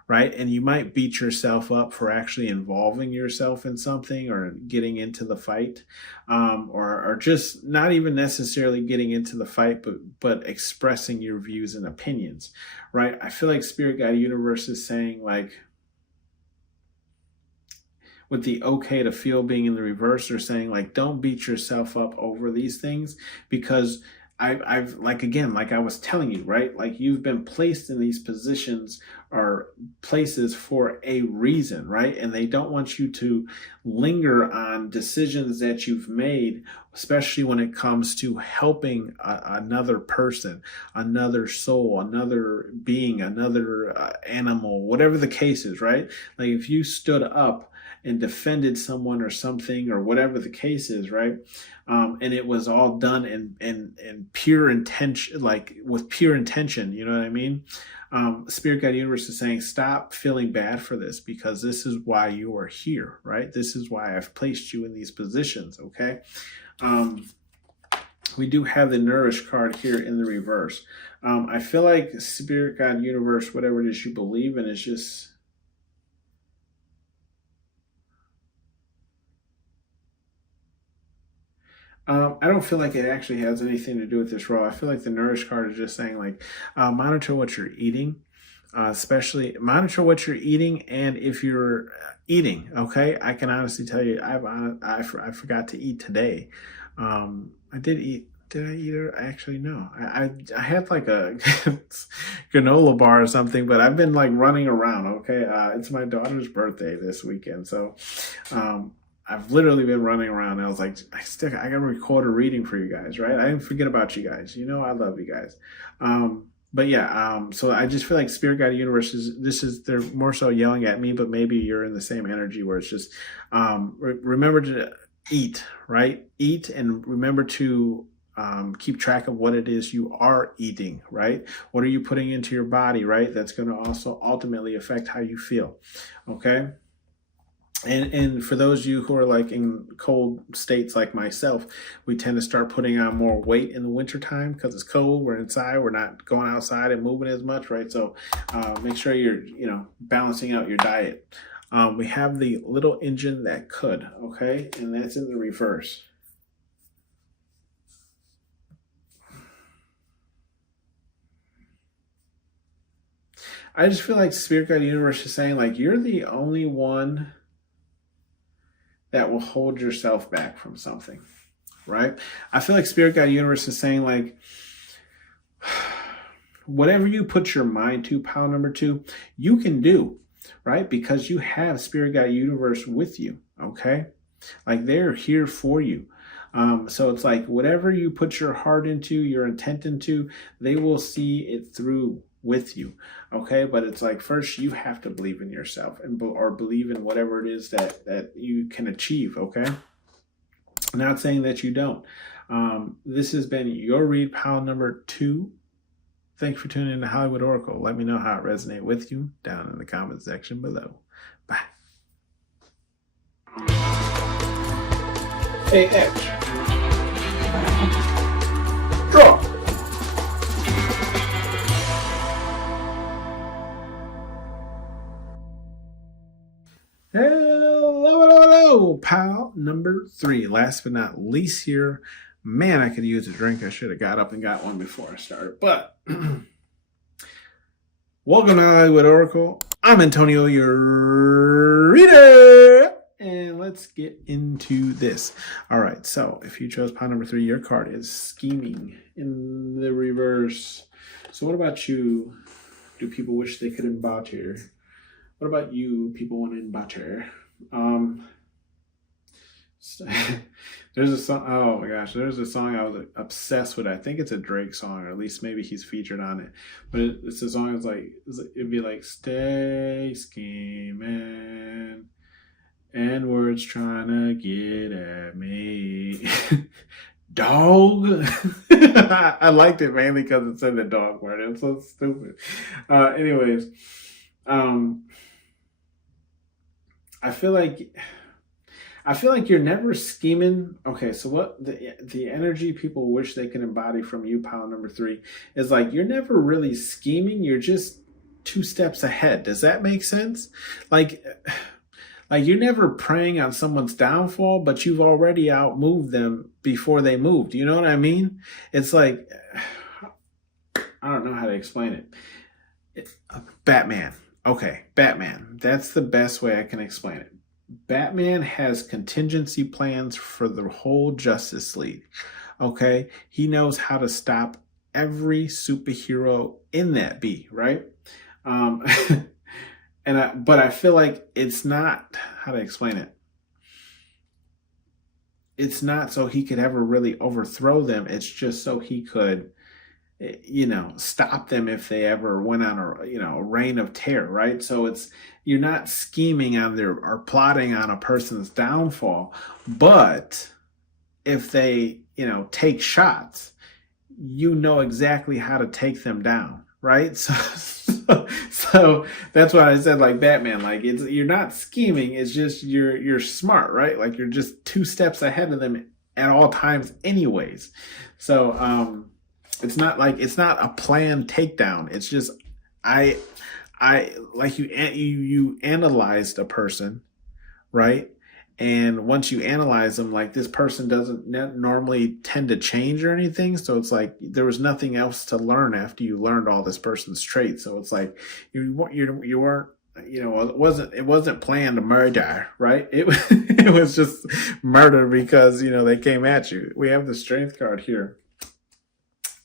right? And you might beat yourself up for actually involving yourself in something, or getting into the fight, or just not even necessarily getting into the fight, but expressing your views and opinions, right? I feel like Spirit Guide Universe is saying like, with the okay to feel being in the reverse, they're saying like, don't beat yourself up over these things, because I've like I was telling you, right? Like, you've been placed in these positions or places for a reason, right? And they don't want you to linger on decisions that you've made, especially when it comes to helping another person, another soul, another being, another animal, whatever the case is, right? Like, if you stood up and defended someone or something, or whatever the case is, right? And it was all done in pure intention, like with pure intention, you know what I mean? Spirit Guide Universe is saying, stop feeling bad for this, because this is why you are here, right? This is why I've placed you in these positions, okay? We do have the Nourish card here in the reverse. I feel like Spirit Guide Universe, whatever it is you believe in, is just... I don't feel like it actually has anything to do with this role. I feel like the Nourish card is just saying like, monitor what you're eating, especially monitor what you're eating. And if you're eating, okay, I can honestly tell you, I forgot to eat today. I did eat. Did I eat it? Actually, no. I had like a granola bar or something, but I've been like running around. Okay, it's my daughter's birthday this weekend, so I've literally been running around. I was like, I gotta record a reading for you guys, right? I didn't forget about you guys. I love you guys. But yeah, so I just feel like Spirit Guide Universe they're more so yelling at me, but maybe you're in the same energy where it's just, remember to eat, right? Eat, and remember to keep track of what it is you are eating, right? What are you putting into your body, right? That's going to also ultimately affect how you feel, okay? And for those of you who are like in cold states like myself, we tend to start putting on more weight in the wintertime because it's cold. We're inside. We're not going outside and moving as much, right? So make sure you're, balancing out your diet. We have the little engine that could, okay? And that's in the reverse. I just feel like Spirit Guide Universe is saying like, you're the only one that will hold yourself back from something, right? I feel like Spirit Guide Universe is saying like, whatever you put your mind to, pile number 2, you can do, right? Because you have Spirit Guide Universe with you, okay? Like, they're here for you. So it's like, whatever you put your heart into, your intent into, they will see it through with you, okay? But it's like, first you have to believe in yourself or believe in whatever it is that you can achieve, okay? I'm not saying that you don't. This has been your read, pile number 2. Thanks for tuning in to Hollywood Oracle. Let me know how it resonated with you down in the comment section below. Bye. Hey, X. Draw. Hello, pile number 3. Last but not least here. Man, I could use a drink. I should have got up and got one before I started. But Welcome to Hollywood Oracle. I'm Antonio, your reader. And let's get into this. All right, so if you chose pile number 3, your card is scheming in the reverse. So what about you? Do people wish they could embody? What about you? People want to embody? There's a song. Oh my gosh, there's a song I was obsessed with. I think it's a Drake song, or at least maybe he's featured on it. But it's a song. It'd be like "Stay scheming," and words trying to get at me. Dog. I liked it mainly because it said the dog word. It was so stupid. Anyways, I feel like. You're never scheming. Okay, so what the energy people wish they could embody from you, pile number 3, is like you're never really scheming. You're just 2 steps ahead. Does that make sense? Like you're never preying on someone's downfall, but you've already outmoved them before they moved. You know what I mean? It's like I don't know how to explain it. Batman. Okay, Batman. That's the best way I can explain it. Batman has contingency plans for the whole Justice League. Okay? He knows how to stop every superhero in that right? But I feel like it's not, how to explain it. It's not so he could ever really overthrow them. It's just so he could, stop them if they ever went on a reign of terror, right? So you're not scheming on or plotting on a person's downfall, but if they, take shots, you know exactly how to take them down, right? So that's why I said like Batman, like you're not scheming, it's just you're smart, right? Like you're just 2 steps ahead of them at all times anyways. So it's not a planned takedown. It's just I like you analyzed a person, right? And once you analyze them, like this person doesn't normally tend to change or anything. So it's like there was nothing else to learn after you learned all this person's traits. So it's like you weren't, it wasn't planned to murder, right? It was just murder because they came at you. We have the strength card here.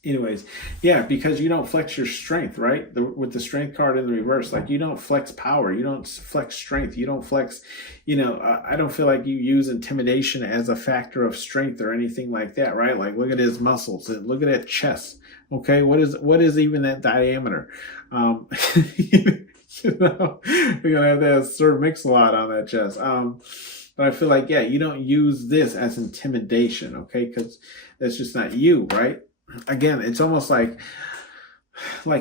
Anyways, yeah, because you don't flex your strength, right? With the strength card in the reverse, like you don't flex power, you don't flex strength, you don't flex, I don't feel like you use intimidation as a factor of strength or anything like that, right? Like look at his muscles and look at that chest. Okay, what is even that diameter? You're gonna have that Sir Mix-a-Lot on that chest. But I feel like, yeah, you don't use this as intimidation, okay? Because that's just not you, right? Again, it's almost like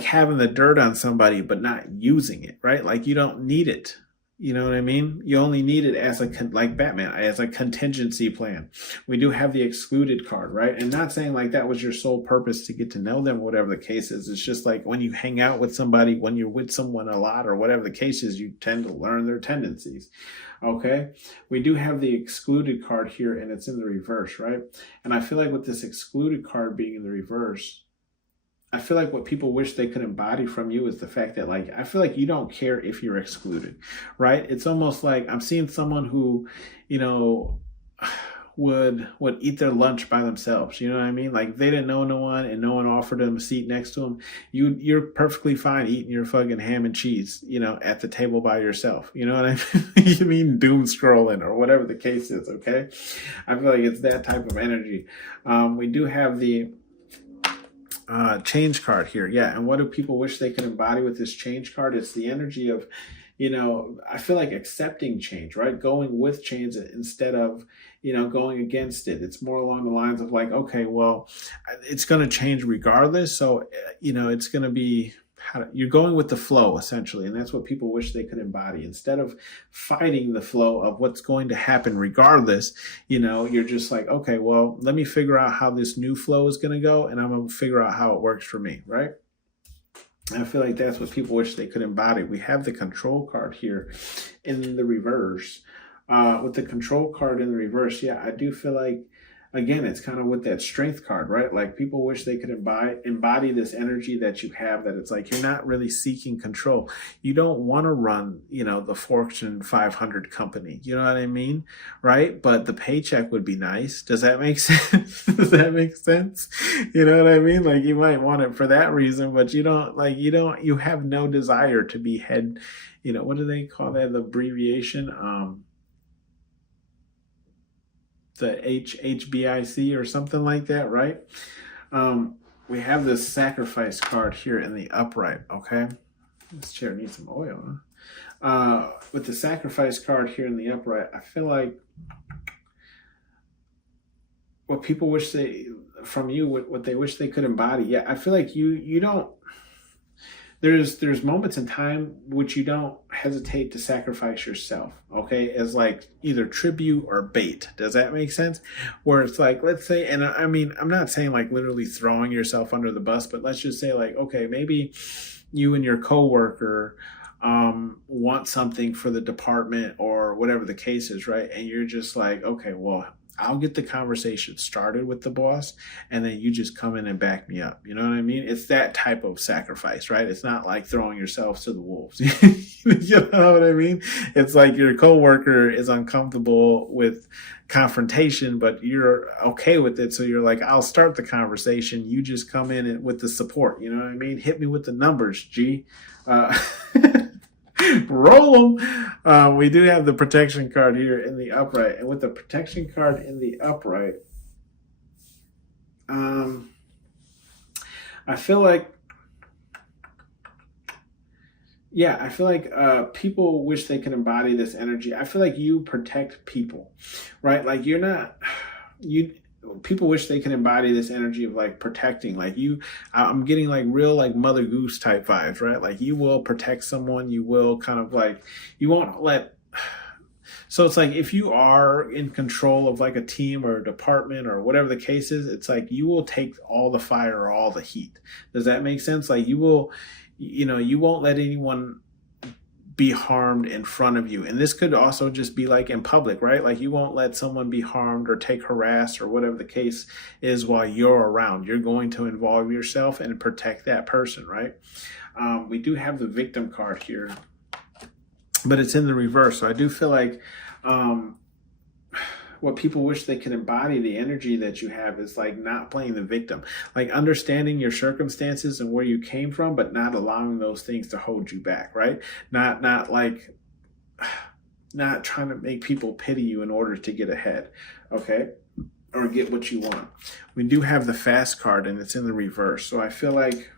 having the dirt on somebody but not using it, right? Like you don't need it. You know what I mean? You only need it as like Batman, as a contingency plan. We do have the excluded card, right? And not saying like that was your sole purpose to get to know them, whatever the case is. It's just like when you hang out with somebody, when you're with someone a lot or whatever the case is, you tend to learn their tendencies. Okay? We do have the excluded card here and it's in the reverse, right? And I feel like with this excluded card being in the reverse, I feel like what people wish they could embody from you is the fact that, like, I feel like you don't care if you're excluded, right? It's almost like I'm seeing someone who, would eat their lunch by themselves. You know what I mean? Like they didn't know no one and no one offered them a seat next to them. You're perfectly fine eating your fucking ham and cheese, at the table by yourself. You know what I mean? You mean doom scrolling or whatever the case is, okay? I feel like it's that type of energy. We do have the change card here. Yeah. And what do people wish they could embody with this change card? It's the energy of, I feel like accepting change, right? Going with change instead of, going against it. It's more along the lines of like, okay, well, it's going to change regardless. So, it's going to be, you're going with the flow essentially. And that's what people wish they could embody. Instead of fighting the flow of what's going to happen regardless, you're just like, okay, well, let me figure out how this new flow is going to go. And I'm going to figure out how it works for me. Right. And I feel like that's what people wish they could embody. We have the control card here in the reverse. With the control card in the reverse, yeah, I do feel like again, it's kind of with that strength card, right? Like people wish they could embody this energy that you have, that it's like you're not really seeking control. You don't want to run, the Fortune 500 company. You know what I mean? Right? But the paycheck would be nice. Does that make sense? Does that make sense? You know what I mean? Like you might want it for that reason, but you have no desire to be head, what do they call that? The abbreviation? The HBIC or something like that, right? We have this sacrifice card here in the upright, okay? This chair needs some oil, huh? With the sacrifice card here in the upright, I feel like what people wish from you, what they wish they could embody. Yeah, I feel like you don't, there's moments in time which you don't hesitate to sacrifice yourself, okay, as like either tribute or bait. Does that make sense? Where it's like, let's say, and I mean, I'm not saying like literally throwing yourself under the bus, but let's just say like, okay, maybe you and your coworker want something for the department or whatever the case is, right? And you're just like, okay, well, I'll get the conversation started with the boss, and then you just come in and back me up. You know what I mean? It's that type of sacrifice, right? It's not like throwing yourself to the wolves. You know what I mean? It's like your coworker is uncomfortable with confrontation, but you're okay with it. So you're like, I'll start the conversation. You just come in with the support. You know what I mean? Hit me with the numbers, G. Roll them. We do have the protection card here in the upright, and with the protection card in the upright, I feel like people wish they could embody this energy. I feel like you protect people, right? Like people wish they could embody this energy of like protecting, like I'm getting like real like Mother Goose type vibes, right? Like you will protect someone, you will kind of like, you won't let, so it's like if you are in control of like a team or a department or whatever the case is, it's like you will take all the fire or all the heat. Does that make sense? Like you won't let anyone be harmed in front of you. And this could also just be like in public, right? Like you won't let someone be harmed or take harassed or whatever the case is while you're around. You're going to involve yourself and protect that person, right? We do have the victim card here, but it's in the reverse. So I do feel like what people wish they could embody, the energy that you have, is like not playing the victim, like understanding your circumstances and where you came from, but not allowing those things to hold you back, right? Not trying to make people pity you in order to get ahead, okay? Or get what you want. We do have the fast card, and it's in the reverse. So I feel like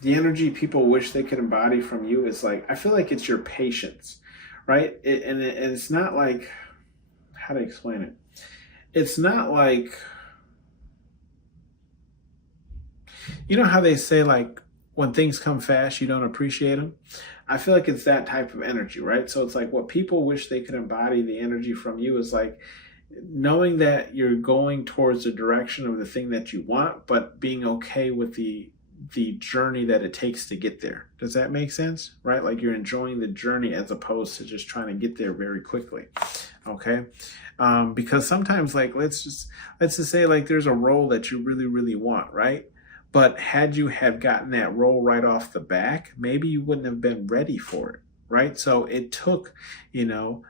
the energy people wish they could embody from you is like, I feel like it's your patience, right? And it's not like, how to explain it? It's not like, you know how they say like when things come fast, you don't appreciate them? I feel like it's that type of energy, right? So it's like what people wish they could embody, the energy from you is like knowing that you're going towards the direction of the thing that you want, but being okay with the journey that it takes to get there. Does that make sense? Right? Like you're enjoying the journey as opposed to just trying to get there very quickly. Okay. Because sometimes like, let's just say like there's a role that you really, really want, right? But had you have gotten that role right off the back, maybe you wouldn't have been ready for it. Right. So it took, 2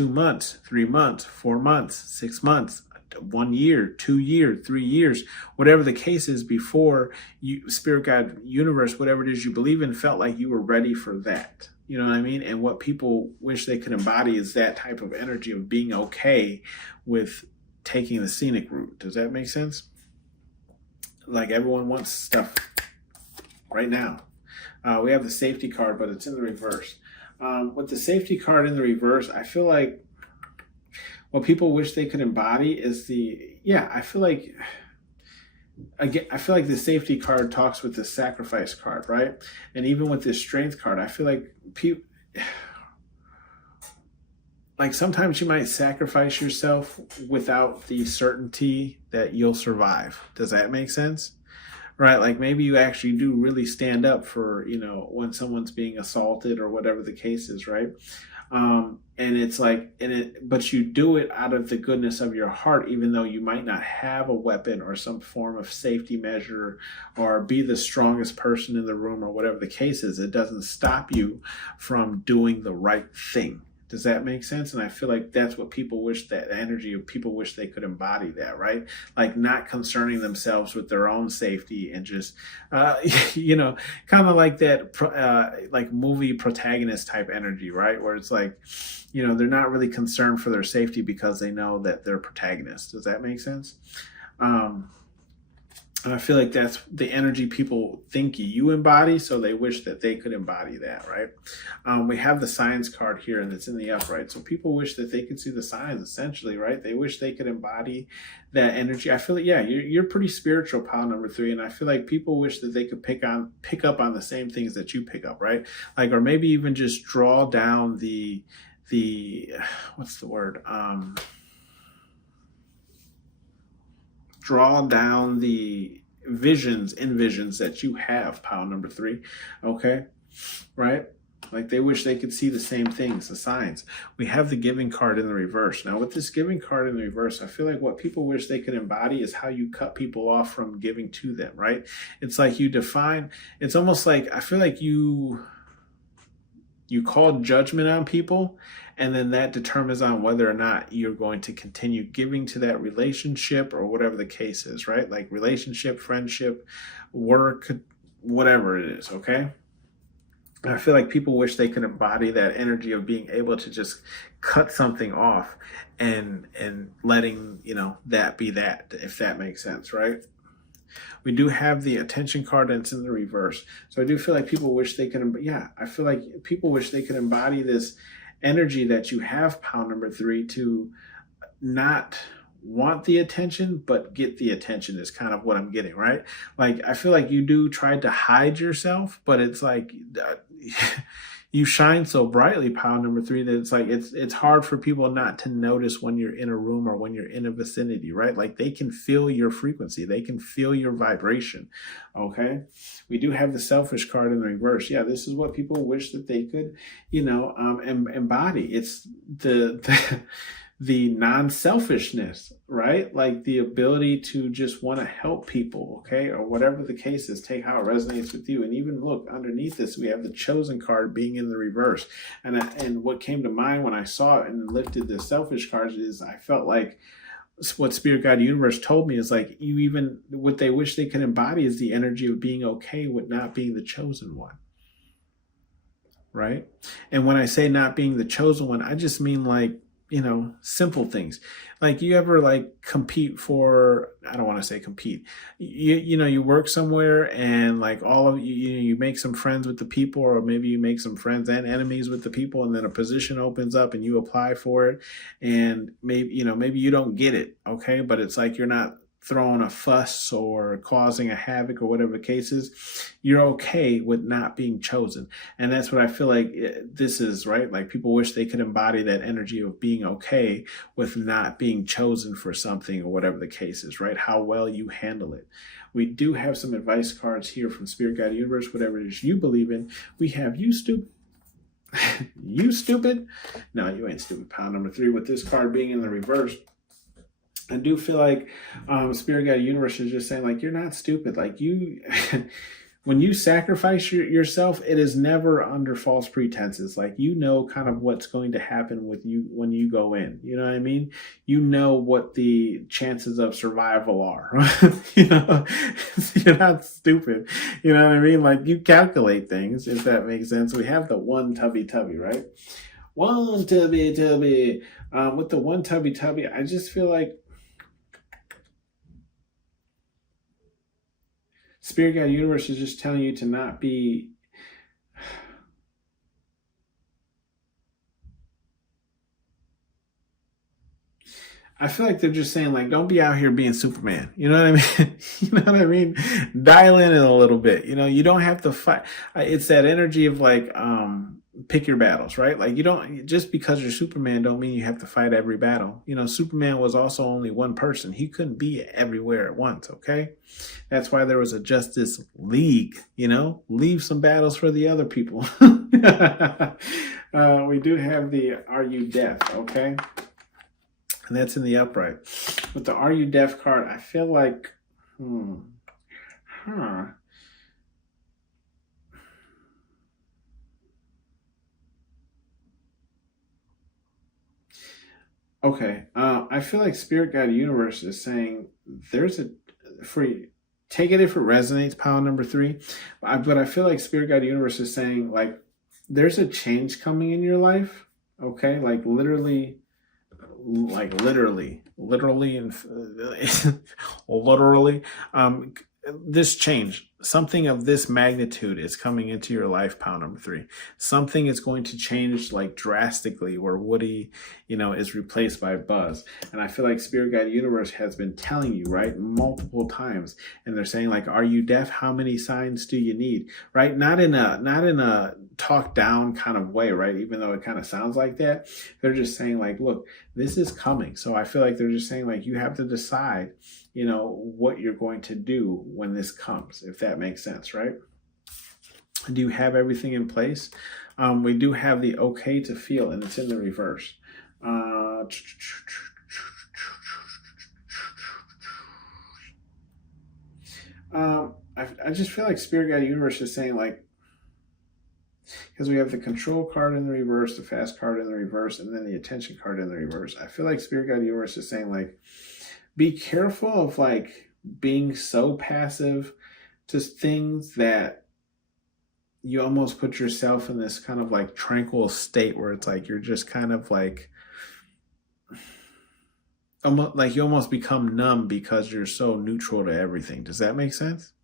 months, 3 months, 4 months, 6 months, 1 year, 2 years, 3 years, whatever the case is, before you, spirit, God, universe, whatever it is you believe in, felt like you were ready for that. You know what I mean? And what people wish they could embody is that type of energy of being okay with taking the scenic route. Does that make sense? Like everyone wants stuff right now. We have the safety card, but it's in the reverse. With the safety card in the reverse, I feel like what people wish they could embody is I feel like the safety card talks with the sacrifice card, right? And even with this strength card, I feel like like sometimes you might sacrifice yourself without the certainty that you'll survive. Does that make sense? Right? Like maybe you actually do really stand up for, when someone's being assaulted or whatever the case is, right? And it's like, but you do it out of the goodness of your heart, even though you might not have a weapon or some form of safety measure or be the strongest person in the room or whatever the case is. It doesn't stop you from doing the right thing. Does that make sense? And I feel like that's what people wish, that energy of people wish they could embody that, right? Like not concerning themselves with their own safety and just, kind of like that, like movie protagonist type energy, right? Where it's like, they're not really concerned for their safety because they know that they're protagonists. Does that make sense? And I feel like that's the energy people think you embody, so they wish that they could embody that, right? We have the signs card here, and it's in the upright. So people wish that they could see the signs, essentially, right? They wish they could embody that energy. I feel like, yeah, you're pretty spiritual, pile number 3, and I feel like people wish that they could pick up on the same things that you pick up, right? Like, or maybe even just draw down the what's the word? Draw down the envisions that you have, pile number 3. Okay, right? Like they wish they could see the same things, the signs. We have the giving card in the reverse. Now with this giving card in the reverse, I feel like what people wish they could embody is how you cut people off from giving to them, right? It's like you define, it's almost like, I feel like you call judgment on people, and then that determines on whether or not you're going to continue giving to that relationship or whatever the case is, right? Like relationship, friendship, work, whatever it is, okay? And I feel like people wish they could embody that energy of being able to just cut something off and letting, that be that, if that makes sense, right? We do have the attention card, and it's in the reverse. So I do feel like people wish they could, I feel like people wish they could embody this energy that you have, pile number 3, to not want the attention, but get the attention is kind of what I'm getting, right? Like, I feel like you do try to hide yourself, but it's like, you shine so brightly, pile number 3, that it's like it's hard for people not to notice when you're in a room or when you're in a vicinity, right? Like they can feel your frequency, they can feel your vibration. Okay, we do have the selfish card in the reverse. Yeah, this is what people wish that they could, embody. It's the non-selfishness, right? Like the ability to just want to help people, okay? Or whatever the case is, take how it resonates with you. And even look, underneath this, we have the chosen card being in the reverse. And what came to mind when I saw it and lifted the selfish cards is I felt like what Spirit Guide Universe told me is like, what they wish they could embody is the energy of being okay with not being the chosen one. Right? And when I say not being the chosen one, I just mean like, simple things. Like you ever like compete for, I don't want to say compete. You work somewhere and like all of you make some friends with the people, or maybe you make some friends and enemies with the people, and then a position opens up and you apply for it, and maybe you don't get it. Okay. But it's like, you're not throwing a fuss or causing a havoc or whatever the case is. You're okay with not being chosen. And that's what I feel like this is, right? Like people wish they could embody that energy of being okay with not being chosen for something or whatever the case is, right? How well you handle it. We do have some advice cards here from Spirit Guide Universe, whatever it is you believe in. We have you stupid. You stupid? No, you ain't stupid. Pile number 3 with this card being in the reverse. I do feel like Spirit Guide Universe is just saying, like, you're not stupid. Like, you, when you sacrifice yourself, it is never under false pretenses. Like, kind of what's going to happen with you when you go in. You know what I mean? You know what the chances of survival are. You're not stupid. You know what I mean? Like, you calculate things, if that makes sense. We have the one tubby, right? One tubby. With the one tubby, I just feel like Spirit Guide Universe is just telling you to not be, I feel like they're just saying, like, don't be out here being Superman. You know what I mean? You know what I mean? Dial in it a little bit. You don't have to fight. It's that energy of like, pick your battles, right? Like, you don't, just because you're Superman don't mean you have to fight every battle. Superman was also only one person. He couldn't be everywhere at once, okay? That's why there was a Justice League, leave some battles for the other people. We do have the Are You Deaf, okay? And that's in the upright. With the Are You Deaf card, I feel like, Okay, I feel like Spirit Guide Universe is saying there's a free. Take it if it resonates, pile number 3. But I feel like Spirit Guide Universe is saying like there's a change coming in your life. Okay, like literally, and literally. This change, something of this magnitude is coming into your life, pile number 3. Something is going to change like drastically where Woody, is replaced by Buzz. And I feel like Spirit Guide Universe has been telling you, right, multiple times. And they're saying like, are you deaf? How many signs do you need? Right? Not in a talk down kind of way, right? Even though it kind of sounds like that. They're just saying like, look, this is coming. So I feel like they're just saying like, you have to decide, what you're going to do when this comes, if that makes sense, right? Do you have everything in place? We do have the okay to feel, and it's in the reverse. I just feel like Spirit Guide Universe is saying like, because we have the control card in the reverse, the fast card in the reverse, and then the attention card in the reverse. I feel like Spirit Guide Universe is saying like, be careful of like being so passive to things that you almost put yourself in this kind of like tranquil state where it's like you're just kind of like almost like you almost become numb because you're so neutral to everything. Does that make sense?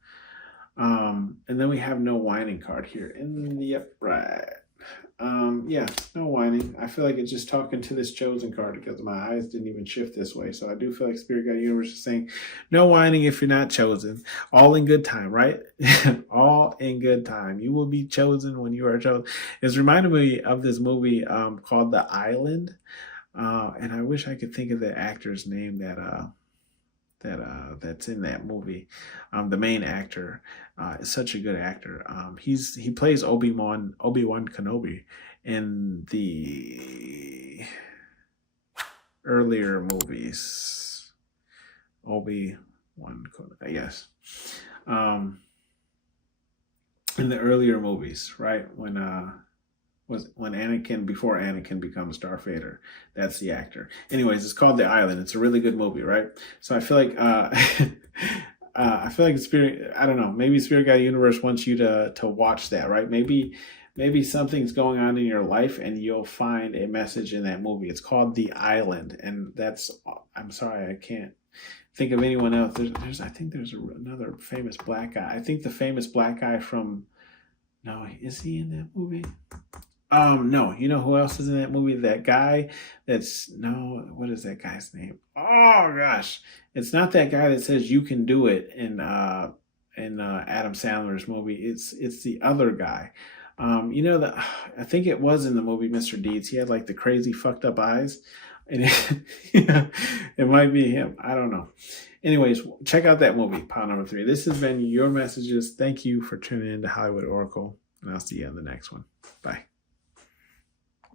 And then we have no whining card here in the upright. Yeah, no whining. I feel like it's just talking to this chosen card because my eyes didn't even shift this way. So I do feel like Spirit Guide Universe is saying no whining if you're not chosen. All in good time, right? All in good time. You will be chosen when you are chosen. It's reminded me of this movie called The Island. And I wish I could think of the actor's name that's in that movie. The main actor is such a good actor. He plays Obi-Wan Kenobi in the earlier movies. Obi-Wan Kenobi, yes. In the earlier movies, right? When Anakin, before Anakin becomes Darth Vader. That's the actor. Anyways, it's called The Island. It's a really good movie, right? So I feel like Spirit, I don't know, maybe Spirit Guide Universe wants you to watch that, right? Maybe something's going on in your life and you'll find a message in that movie. It's called The Island, and I'm sorry, I can't think of anyone else. I think there's another famous black guy. I think the famous black guy no, is he in that movie? No, you know who else is in that movie? That guy what is that guy's name? Oh gosh. It's not that guy that says you can do it in Adam Sandler's movie. It's the other guy. I think it was in the movie Mr. Deeds. He had like the crazy fucked up eyes. And it might be him. I don't know. Anyways, check out that movie, pile number 3. This has been your messages. Thank you for tuning in to Hollywood Oracle, and I'll see you on the next one. Bye.